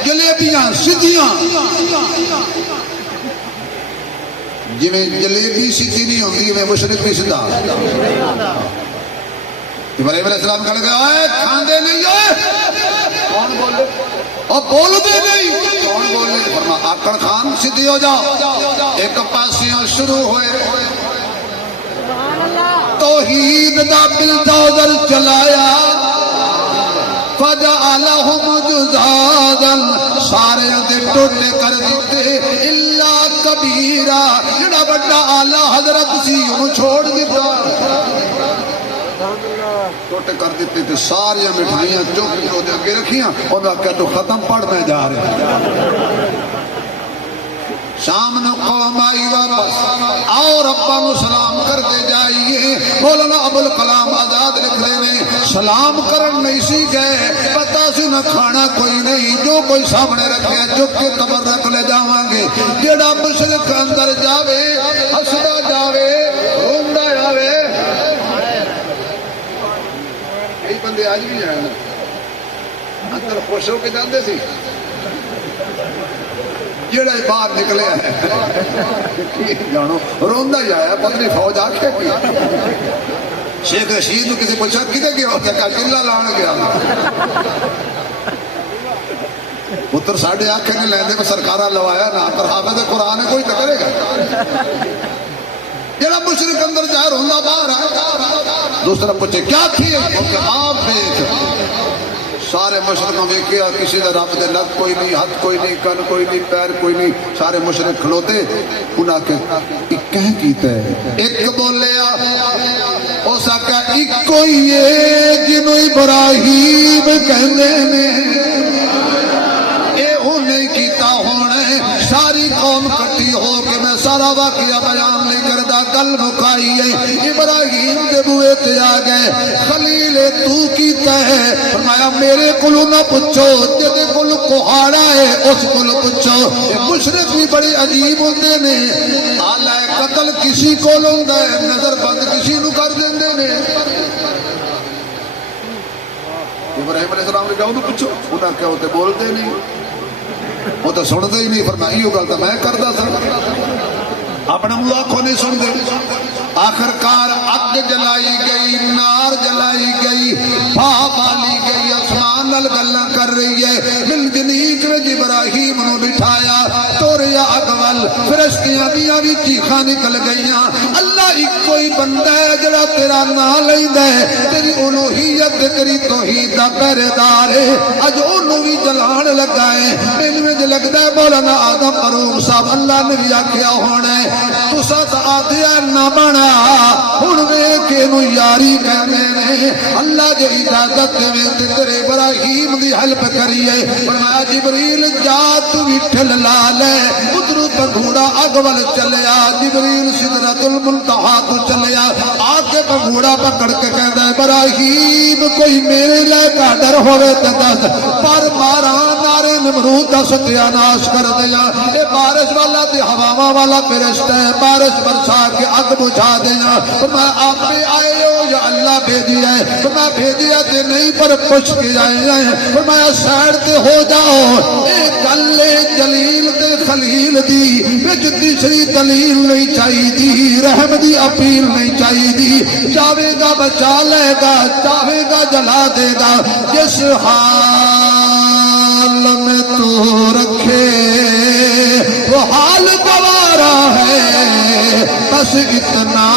جلیبیاں سدھیاں جی میں جلیبی سدھی نہیں ہوتی میں مشرق بھی سدھا ابراہیم علیہ السلام کہنے گئے آئے کھاندے نہیں ہوئے کون بولے اور بول دے نہیں کون بولے فرما آکڑ خان سدھی ہو جاؤ ایک پاسیوں شروع ہوئے توحید دا بلدوزر چلایا فجعلہم جزازا سارے دے ٹوٹے کر دیتے اللہ کبیرہ جڑا بڑا آلہ حضرت سی انہوں چھوڑ دیتا ٹوٹے کر دیتے تھے ساری مٹھائیاں چوک جو دے اگے رکھیاں اور میں کہتا تو ختم پڑھ میں جا رہے شام نو قوم آئی واپس آؤ ربا نو سلام کرتے جائیے مولانا ابوالکلام آزاد لکھ رہے ہیں سلام کرن نہیں سی گئے پتا سی نہ کھانا کوئی نہیں جو کوئی سامنے رکھے چک کے تبرک لے جاواں گے جیڑا مشرق اندر جاوے ہسدا جاوے روندا جاوے یہی بندے آج بھی ہیں اندر خوش ہو کے جاندے سی جیڑا باہر نکلے ہے جانو روندا جایا پتنی فوج آکھے شیخ رشید کو کسی پوچھا کدھے گیا ہوتا ہے چلہ لان گیا پتر ساڑھے آنکھیں نے لیندے میں سرکارہ لوایا نا پر حافظ قرآن ہے کوئی تو کرے گا جڑا مشرق اندر جائے روندا باہر ہے دوسرا پوچھے کیا کیے آپ دیکھ سارے مشرقوں میں کیا کسی دا رب دے لگ کوئی نہیں ہاتھ کوئی نہیں کن کوئی نہیں پیر کوئی نہیں سارے مشرق کھلوتے انہاں کے ایک کہہ کیتا ہے ایک بولیا او سکا ایک کوئی ہے جنہوں ابراہیم کہنے نے اے انہیں کیتا ہونے ساری قوم کٹی ہو کے میں سارا واقعہ بیان نہیں کردہ کل مکائی ہے ابراہیم دے بوئے تے آگئے خلیل تو کیتا ہے فرمایا میرے کلو نہ پچھو جدے کلو کوہاڑا ہے اس کلو پچھو مشرق بھی بڑی عجیب ہوندے نے آلہ قتل کسی کو لوندہ ہے نظر بند کسی نو کر دیندے نے ابراہیم علیہ السلام نے کہا انہوں پوچھو، انہوں نے کہا وہ تو بولتے نہیں، وہ تو سنتے ہی نہیں، فرمایا یہ گل تو میں کردا سا، اپنا منہ آنکھوں نہیں سنتے۔ آخر کار اگ جلائی گئی، نار جلائی گئی، بھا بالی گئی، آسمان نال گلاں کر رہی ہے، مل جنیک میں ابراہیم نو بٹھایا، توریا اگول فرشتیاں دیاں بھی چیخاں نکل گئیاں، اللہ ایک کوئی بندہ ہے جڑا تیرا نام لیندا ہے، تیری الوہیت تیری توحید دا پہرےدار ہے، اج اونوں بھی جلان لگا ہے۔ میں لگدا ہے مولانا آدم فاروق صاحب اللہ نے بھی آکھیا ہونا ہے تساں تے آدھیا نہ بنا ہن ویکھ اینو یاری کہندے نے، اللہ جو اجازت دے تے تیرے ابراہیم دی ہیلپ کریے، فرمایا جبریل جا تو وٹھل لا لے، ادھر پگھوڑا اگ ول چلیا، جبریل سدرۃ المنتہا تو چلیا، آ کے پگھوڑا پکڑ کے کہندا ابراہیم کوئی میرے لے کا ڈر ہوے تے دس، پر ماراں نارے نمرود دا ستیا ناش کر دیا، اے بارش والا تے ہواواں والا فرشتہ ہے، بارش برسا کے اگ بجھا دیا، میں آپ پہ آئے ہو یا اللہ بھیجیا ہے، میں بھیجیا تے نہیں پر پوچھ کے آئے ہیں، میں سائڈ تے ہو جاؤ، اے گل جلیل تے خلیل دی وچ تیسری دلیل نہیں چاہیے دی، رحم دی اپیل نہیں چاہیے دی، چاہے گا بچا لے گا، چاہے گا جلا دے گا، جس حال میں تو رکھے وہ حال گوارا ہے، بس اتنا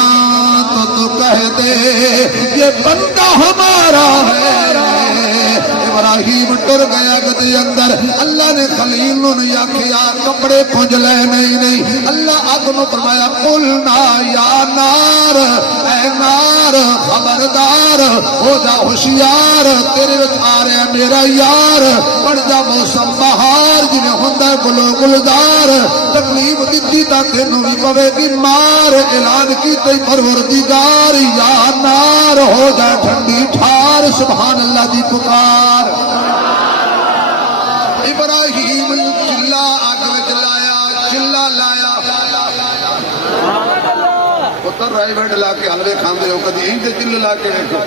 تو کہہ دے یہ بندہ ہمارا ہے۔ ابراہیم ٹر گیا گدے اندر، اللہ نے خلیل نو نہیں آکھیا کپڑے پھنج لے، نہیں اللہ اگ نو فرمایا قلنا یا نار، اے نار خبردار ہو جا ہوشیار، تیرے وچ آ رہا میرا یار، بن جا موسم بہار جویں ہوندا گلو گلزار، تکلیف دتی تا تینوں بھی پوے گی مار، اعلان کیتے پروردگار یا نار ہو جا ٹھنڈی ٹھار، سبحان اللہ دی پکار۔ ابراہیم چلا اگ وچ لایا، چلا لایا، پتر رائی بینڈ لا کے حلوے کھاندے ہو کدی این تے چل لا کے دیکھو،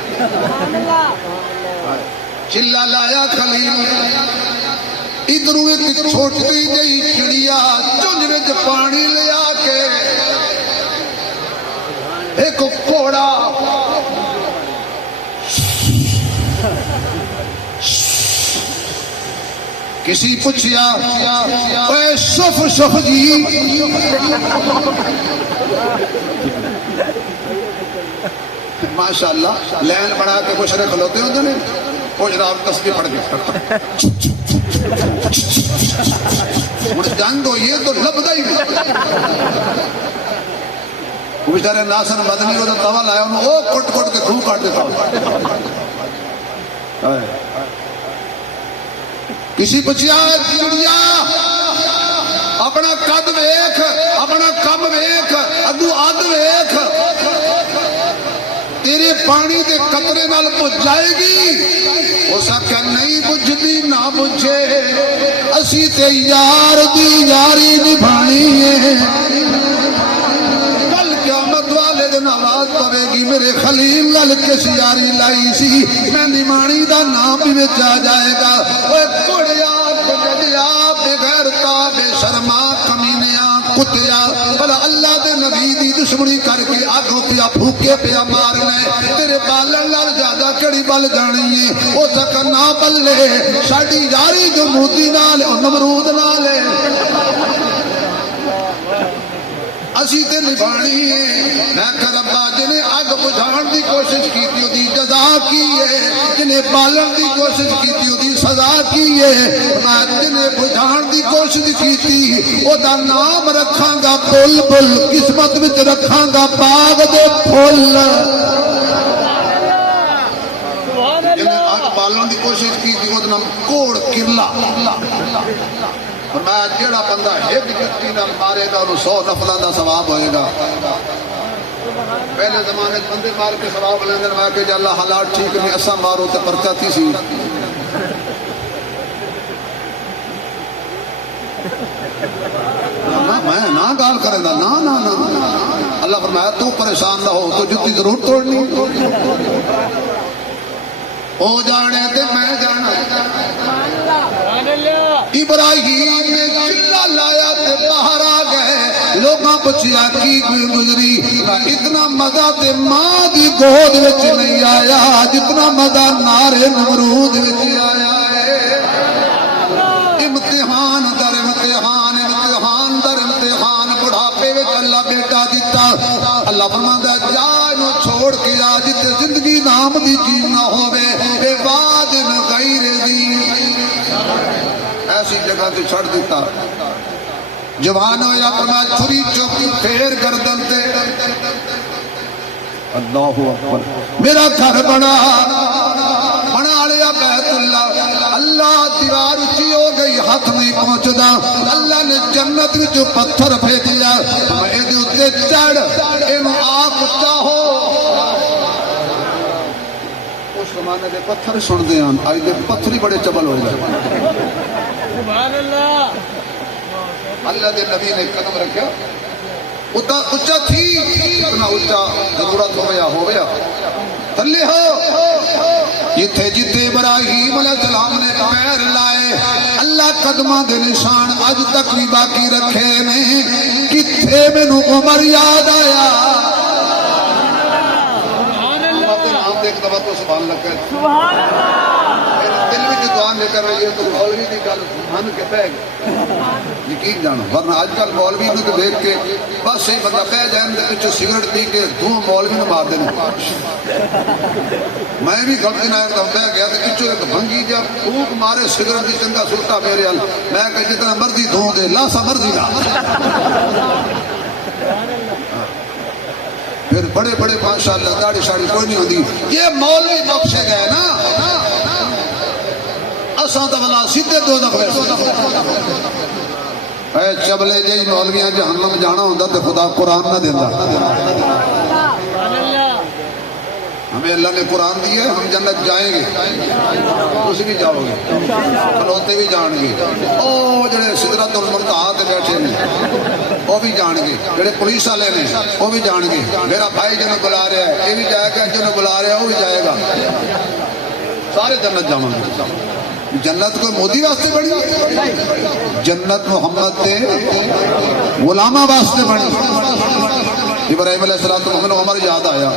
چلا لایا خلیل، ادھروں ایک چھوٹی جئی چڑیا چنج وچ پانی لیا کے، ایک گھوڑا کسی پوچھیا اے شف شف جی، ماشاءاللہ لین بڑھا کے مشرے کھلوتے ہوتے ہیں، کچھ رات تسبیح پڑھ کے جنگ ہوئی ہے تو لبدا ہی نہیں، وہ بیچارے ناصر مدنی کو تو توا لایا انہوں او کٹ کٹ کے دھو کاٹ دیتا ہوں۔ کسی پچھیا چڑیا اپنا قد ویکھ، اپنا کم ویکھ، ادو اد ویکھ، تیرے پانی دے قطرے نال بجھ جائے گی، اس آکھیا نہیں بجھدی نہ بجھے، اسی تے یار دی یاری نبھانی ہے، کل قیامت والے دن آواز پوے گی میرے خلیل نال کس یاری لائی سی، میں نمانی دا نام بھی وچ آ جائے گا، اوے کڑیا کجدیا بے غیرتا بے شرما کمینیا کتیا، بھلا اللہ دے نبی دی دشمنی کر کے اگ پیا پھوکے پیا مارنے، تیرے بالن نال زیادہ کڑی بل جانی ہے، او تک نہ بلے ساڈی یاری جو موتی نال نمرود نال اسی تے نبھانی ہے، میں کہ ربا جنہیں اگ بجھان دی کوشش کی تھی دی جزا کی ہے، جنہیں بالن دی کوشش کی تھی دی سزا کی ہے، میں جنہیں بجھان دی کوشش کی تھی او دا نام رکھاں گا بل بل، قسمت وچ رکھاں گا باغ دے پھول، جنہیں اگ بالن دی کوشش کی تھی او دا نام کوڑ کرلا، فرمایا جیڑا بندہ ایک جتی نال مارے گا انہوں 100 نفلاں دا ثواب ہوئے گا۔ پہلے زمانے بندے مار کے ثواب لیندے میں کہ جی اللہ حالات ٹھیک نہیں اساں مارو تے پرچہ تھی سی، میں نہ گال کرے گا، نا نا نا، اللہ فرمایا تو پریشان نہ ہو، تو جتی ضرور توڑنی، او جانے تے میں جانا ابراہیم نے چلا لایا تے باہر آ گئے لوگاں پچھیا کی گزری اتنا مزہ تے ماں دی گود وچ نہیں آیا جتنا مزہ نارے نمرود وچ آیا ہے امتحان در امتحان امتحان در امتحان بڑھاپے وچ اللہ بیٹا دیتا اللہ فرماندا جا نو چھوڑ کے آ جتے زندگی نام دی چیز نہ ہوے اے واد غیر دی ایسی جگہ تے چھڑ دیتا جوان ہویا فرمایا چھری چوکی پھیر گردن تے اللہ اکبر میرا گھر بنا لیا بیت اللہ اللہ دیوار اچھی ہو گئی ہاتھ نہیں پہنچدا اللہ نے جنت میں جو پتھر پھینک دیا میں دے اتے چڑھ اینو آپ چاہو اس زمانے دے پتھر سن دے ہیں آئی دے پتھری بڑے چبل ہو گئے سبحان اللہ اللہ دے نبی نے قدم رکھا اچھا تھی اتنا اچھا ضرورت ہو گیا تلے ہو جتے جتے ابراہیم علیہ السلام نے پیر لائے اللہ قدمہ دے نشان آج تک بھی باقی رکھے نہیں کتھے میں نو عمر یاد آیا سبحان اللہ نام دیکھ دبا تو سبحان اللہ کہتے سبحان اللہ دل میں جو دعا لے کر رہی ہے تو مولوی دی گل من کے پہ گئے یقین جانو ورنہ آج کل مولوی نے تو دیکھ کے بس صحیح بندہ پہ جائیں دے پچھو سگرٹ پی کے دھوں مولوی نے مار دینے میں بھی غلطی نہ ایک دم پہ گیا تو پچھو ایک بھنگی جب پھوک مارے سگرٹ دی چنگا سلطہ میرے حل میں کہ جتنا مرضی دھوں گے لاسا مرضی لا پھر بڑے بڑے ماشاءاللہ داڑھی شاڑی کوئی نہیں ہوتی یہ مولوی بخشے گئے نا اساں تا بلا سیدھے دو دفعے اے چبلے جی مولویاں جہنم جانا ہوندا تے خدا قرآن نہ دیندا ہمیں اللہ نے قرآن دیا ہے ہم جنت جائیں گے تسی بھی جاؤ گے کھلوتے بھی جان گے او جڑے سدرۃ المنتہا تے بیٹھے نے وہ بھی جان گے جڑے پولیس والے نے وہ بھی جان گے میرا بھائی جنوں بلا رہا ہے یہ بھی جائے گا جنوں بلا رہا ہے وہ بھی جائے گا سارے جنت جاؤں گے جنت کوئی مودی واسطے بڑی جنت محمد تے غلامہ واسطے بڑی ابراہیم علیہ السلام تو محمد عمر یاد آیا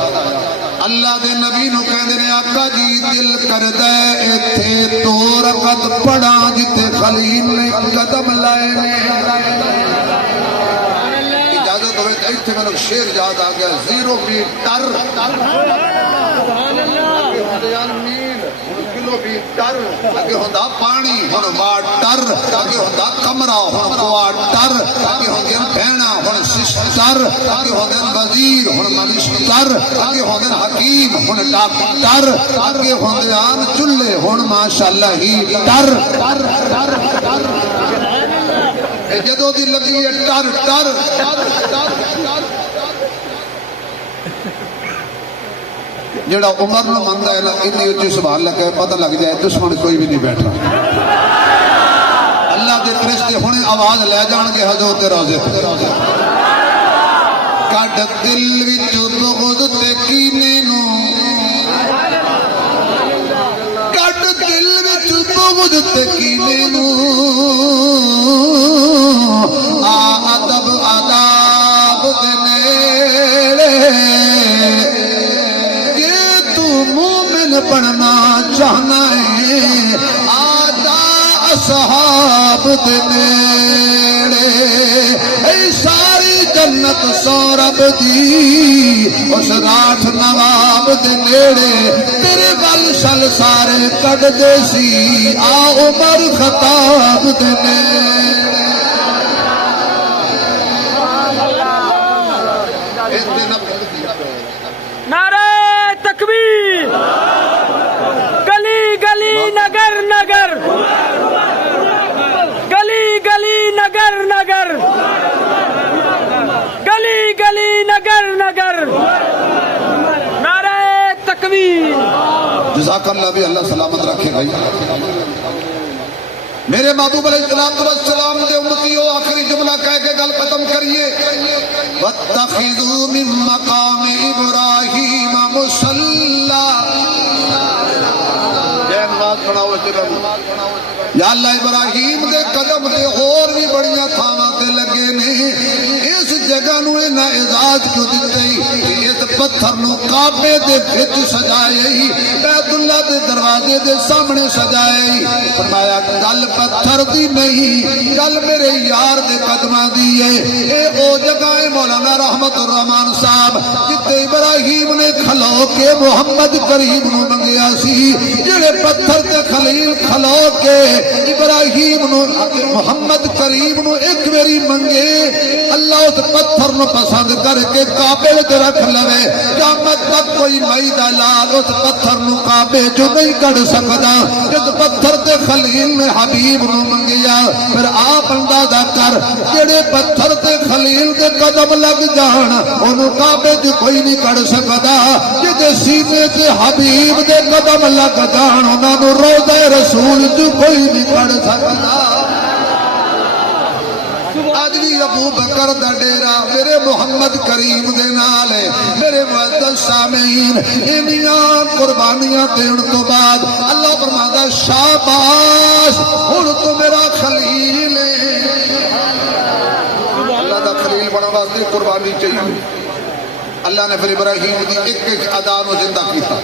اللہ دے نبی نو کہندے نے آقا جی دل کردا ایتھے تو رکعت پڑھاں جتے خلیل نے قدم لائے نے اجازت ہوئے تو ایتھے میں شعر یاد آ گیا زیرو میٹر سبحان اللہ کلو میٹر اگے ہوندا پانی ہن واٹر اگے ہوندا کمرہ ہن کوارٹر اگے ہوندے بہنا ہن سسٹر اگے ہوندے وزیر ہن منسٹر اگے ہوندے حکیم ہن ڈاکٹر اگے ہوندے آن چولہے ہن ماشاءاللہ ہیٹر جدوں دی لگی ہے ٹر ٹر جڑا عمر نو مندا ہے نا اتنی اچھی سبحان اللہ کہ پتہ لگ جائے دشمن کوئی بھی نہیں بیٹھا اللہ دے فرشتے ہونے آواز لے جان گے حضرت روزے کڈ دل وچ بغض تے کینے نو کڈ دل وچ بغض تے کینے نو ادب آداب دے نیڑے پڑھنا چاہنا ہے آجا اصحاب دے نیڑے اے ساری جنت سورب دی اس راٹھ نواب دے نیڑے تیرے گل شل سارے کڈ دے سی آ عمر خطاب دے نیڑے نعرہ تکبیر گلی گلی نگر نگر گلی گلی نگر نگر گلی گلی نگر نگر نعرہ تکبیر جزاک اللہ بھی اللہ سلامت رکھے بھائی میرے محبوب علیہ السلام دے امتیو آخری جملہ کہہ کے گل ختم کریے وَاتَّخِذُوا مِن مَّقَامِ إِبْرَاهِيمَ مُصَلًّى یا اللہ ابراہیم دے قدم دے اور بھی بڑیاں تھاواں تے لگے نے اس جگہ نو انہاں اعزاز کیوں دتے ہی اس پتھر نو کعبے دے وچ سجائے ہی بیت اللہ دے دروازے دے سامنے سجائے ہی فرمایا گل پتھر دی نہیں گل میرے یار دے قدماں دی ہے اے او جگہ ہے مولانا رحمت الرحمان صاحب جتے ابراہیم نے کھلو کے محمد کریم نو منگیا سی جڑے پتھر تے خلیل کھلو کے ابراہیم نو محمد کریم نو ایک میری منگے اللہ اس پتھر نو پسند کر کے کعبے وچ رکھ لوے قیامت تک کوئی میدہ لال اس پتھر نو کعبے جو نہیں کڑ سکدا جد پتھر تے خلیل نے حبیب نو منگیا پھر آپ اندازہ کر جڑے پتھر تے خلیل دے قدم لگ جان انہوں کعبے جو کوئی نہیں کڑ سکدا جدے سینے تے حبیب دے قدم لگ جان انہوں روضہ رسول جو کوئی نہیں کڑ سکدا آج بھی ابو بکر دا ڈیرا میرے محمد کریم دے نال ہے میرے معزز سامعین انیاں قربانیاں دین تو بعد اللہ فرماتا شاباش ہن تو میرا خلیل ہے اللہ دا خلیل بنا واسطے قربانی چاہیے اللہ نے پھر ابراہیم کی ایک ایک ادا کو زندہ کیتا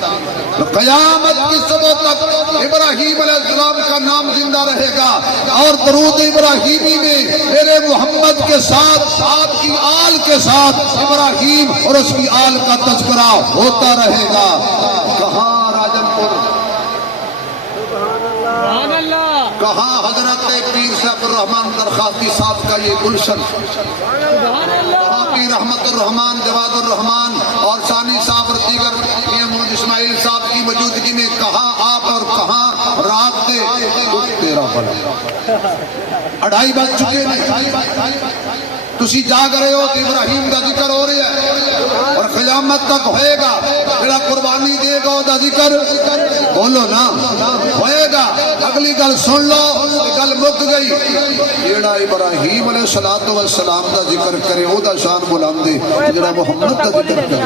قیامت کی صبح تک ابراہیم علیہ السلام کا نام زندہ رہے گا اور درود ابراہیمی میں میرے محمد کے ساتھ آپ کی آل کے ساتھ ابراہیم اور اس کی آل کا تذکرہ ہوتا رہے گا کہاں راجن پور کہاں حضرت پیر صاحب الرحمان درخاستی صاحب کا یہ گلشن کہاں پیر رحمت الرحمان جواد الرحمان اور ثانی صاحب اور دیگر محمد اسماعیل صاحب کی موجودگی میں کہاں آپ اور کہاں رات دے تیرا بڑا 2:30 بج چکے نہیں تسی جاگ رہے ہو کہ ابراہیم دا ذکر ہو رہا ہے اور قیامت تک ہوئے گا جڑا قربانی دے گا دا ذکر بولو نا ہوئے گا اگلی گل سن لو گل مک گئی جڑا ابراہیم علیہ السلام دا ذکر کرے او دا شان بلند ہے جڑا محمد دا ذکر کرے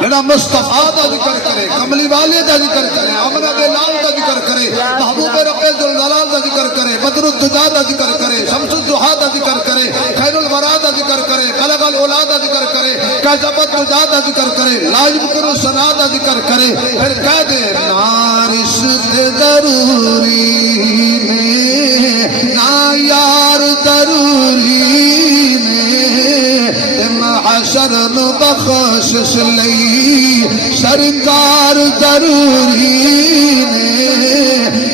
جڑا مصطفیٰ دا ذکر کرے کملی والے دا ذکر کرے امنہ دے لال دا ذکر کرے محبوب رب ذوالجلال دا ذکر کرے بدر الدجا دا ذکر کرے شمس الضحیٰ دا ذکر کرے خیر الورا دا ذکر کرے بلغ العلا دا ذکر کرے کذب الدجا دا ذکر کرے لا یمکن الثنا دا ذکر کرے پھر کہہ دے نارش ضروری نے نا یار ضروری حشر نو بخشش لئی سرکار ضروری نے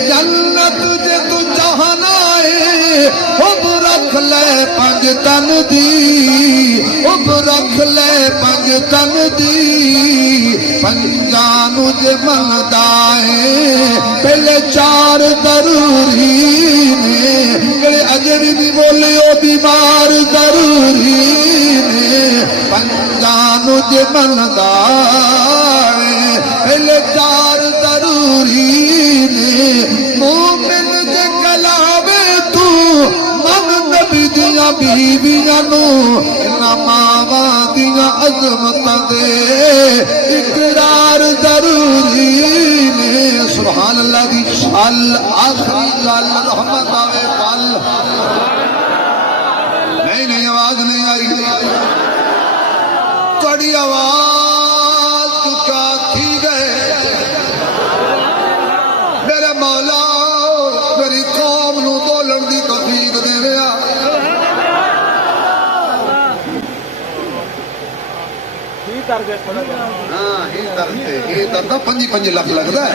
جنت جے تو چاہنا ہے اب رکھ لے 5 تن دی اب رکھ لے 5 تن دی 5 نو جے منگدا ہے پہلے 4 ضروری نے جڑے اجر بھی بولے او بیمار ضروری نے 5 نو جے منگدا ہے پہلے 4 ضروری نے مومن دے کلاوے تو من نبی دیاں بیویاں نو انہاں ماواں دیاں عظمتاں دے اقرار ضروری نے سبحان اللہ دی آخری گل رحمت آوے پل نہیں آواز نہیں آئی تھوڑی آواز تو کیا تھی گئے میرے مولا میری قوم نو بولن دی توفیق دے رہا ہاں ہی درد 5 لاکھ لگتا ہے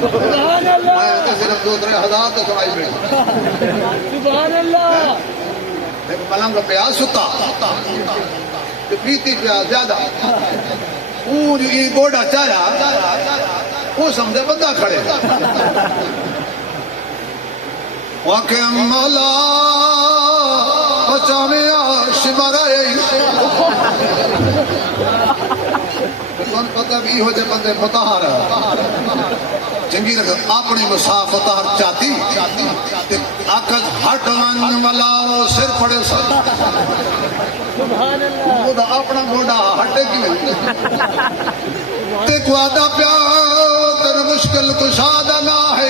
میں تو صرف 2-3 ہزار تو سنائی بیٹھ ایک پلنگ پیاز ستا پیتی پیاز زیادہ وہ جو یہ گوڑا چایا وہ سمجھے بندہ کھڑے واقع مولا بچاویں شمارائے کون پتہ بھی ہو جائے بندے متحر چنگی رکھ اپنی مساف متحر چاہتی آکھت ہٹ ون والا سر پڑے سر وہ دا اپنا موڑا ہٹے کی تے کو آدھا پیا تیرے مشکل کشادہ نہ ہے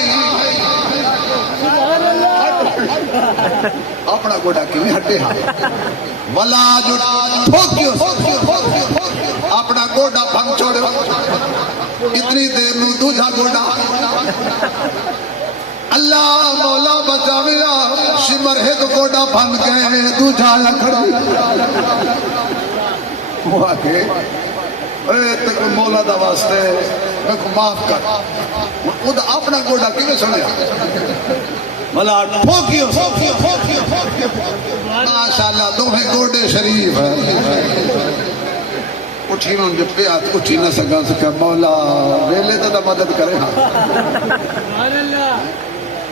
اپنا گوڑا کیوں ہٹے ہاں ولا جو ٹھوکیو اپنا گوڑا پھنگ چھوڑے اتنی دیر نو دوجہ گوڑا اللہ مولا بچاویا شمر ایک گوڑا پھنگ گئے دوجہ لکھڑی وہ آگے اے تک مولا دا واسطے میں کو معاف کر وہ دا اپنا گوڑا کیوں سنیا ملا ٹھوکیو ماشاءاللہ دوہے گوڑے شریف اٹھی میں جو پیات اٹھی نہ سکا مولا ویلے تو مدد کرے ہاں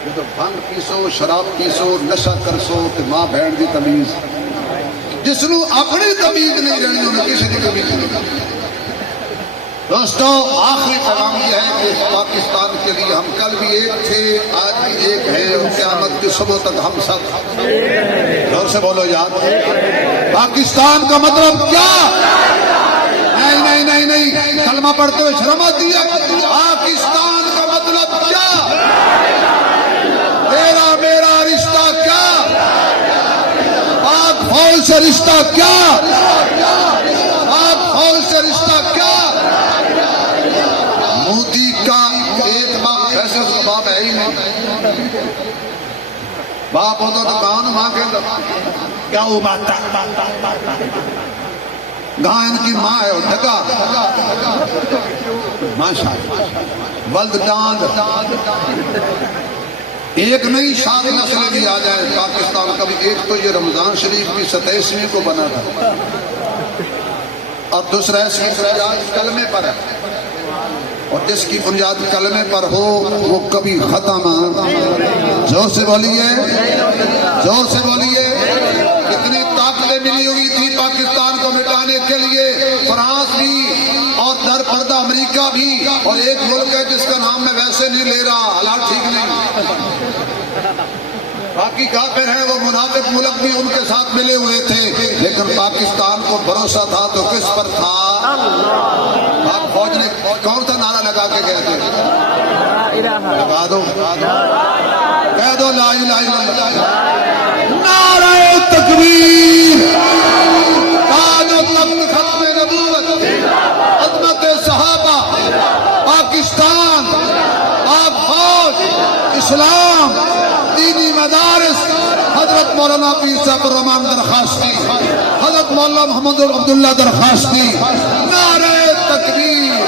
تو بھنگ پیسو شراب پیسو نشہ کرسو تے ماں بہن دی تمیز جس نو اپنی تمیز نہیں رہنی انہیں کسی دی تمیز نہیں دوستو آخری پیغام یہ ہے کہ پاکستان کے لیے ہم کل بھی ایک تھے آج بھی ایک ہے اور قیامت کی صبح تک ہم سب زور سے بولو یاد پاکستان کا مطلب کیا نہیں کلمہ پڑھتے ہوئے شرم آتی ہے پاکستان کا مطلب کیا تیرا میرا رشتہ کیا پاک فوج سے رشتہ کیا پاک فوج سے رشتہ کیا مودی کا ایک باپ ایسے اس کا باپ ہے ہی نہیں باپ ہوتا تو کہاں ماں کے کیا وہ بات گائن کی ماں ہے ڈھگا ماشاءاللہ ولد ڈانگ ایک نئی شاد نسل بھی آ جائے پاکستان کا بھی ایک تو یہ رمضان شریف کی 27ویں کو بنا تھا اور دوسرا اس کی بنیاد کلمے پر ہے اور جس کی بنیاد کلمے پر ہو وہ کبھی ختم زور سے بولیے زور سے بولیے کتنی طاقتیں ملی ہوئی تھی پاکستان کو مٹانے کے لیے فرانس بھی اور در پردہ امریکہ بھی اور ایک ملک ہے جس کا نام میں ویسے نہیں لے رہا حالات ٹھیک نہیں باقی کافر ہیں وہ منافق ملک بھی ان کے ساتھ ملے ہوئے تھے لیکن پاکستان کو بھروسہ تھا تو کس پر تھا پاک فوج نے کون سا نعرہ لگا کے گئے تھے لگا دو کہہ دو لا الہ الا اللہ نعرہ تکبیر تاج و تخت ختم نبوت عظمت صحابہ پاکستان پاک فوج اسلام دینی مدارس حضرت مولانا پیر صاحب الرحمان درخواستی حضرت مولانا محمد عبداللہ درخواستی نعرہ تکبیر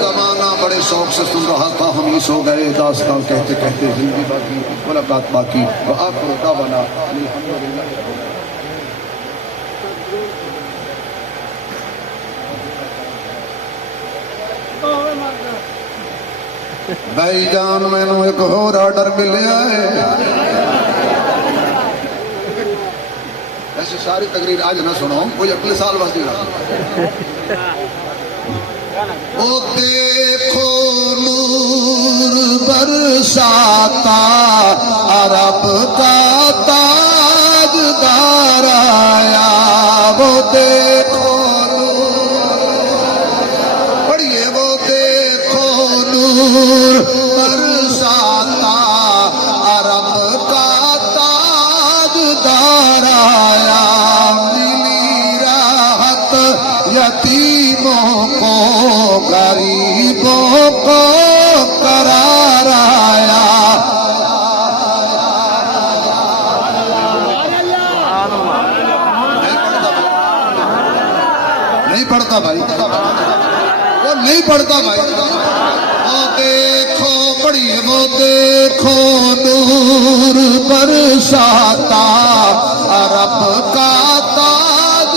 زمانہ بڑے شوق سے سن رہا تھا ہم ہی سو گئے داستان کہتے کہتے زندگی باقی ملاقات باقی وآخر دعوانا الحمدللہ بھائی جان میں نو ایک اور آرڈر ملیا ہے ایسے ساری تقریر آج نہ سنو کوئی اگلے سال بس دے رہا وہ دیکھو نور برساتا عرب کا تاجدار آیا وہ دیکھو پڑھیے وہ دیکھو نور برساتا عرب کا تاجدار آیا ملی راحت یتیموں کو غریبوں کو قرار آیا نہیں پڑھتا بھائی وہ نہیں پڑھتا بھائی وہ دیکھو پڑھیے وہ دیکھو نور برساتا عرب کا تاج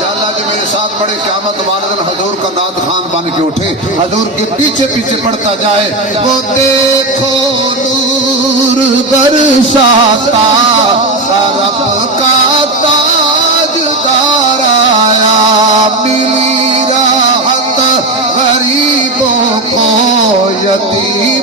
یا اللہ جی میرے ساتھ بڑے قیامت والے دن حضور کا ناد خان بن کے اٹھے حضور کے پیچھے پیچھے پڑھتا جائے وہ دیکھو نور برساتا عرب کا تاجدار آیا ملی راحت غریبوں کو یتیم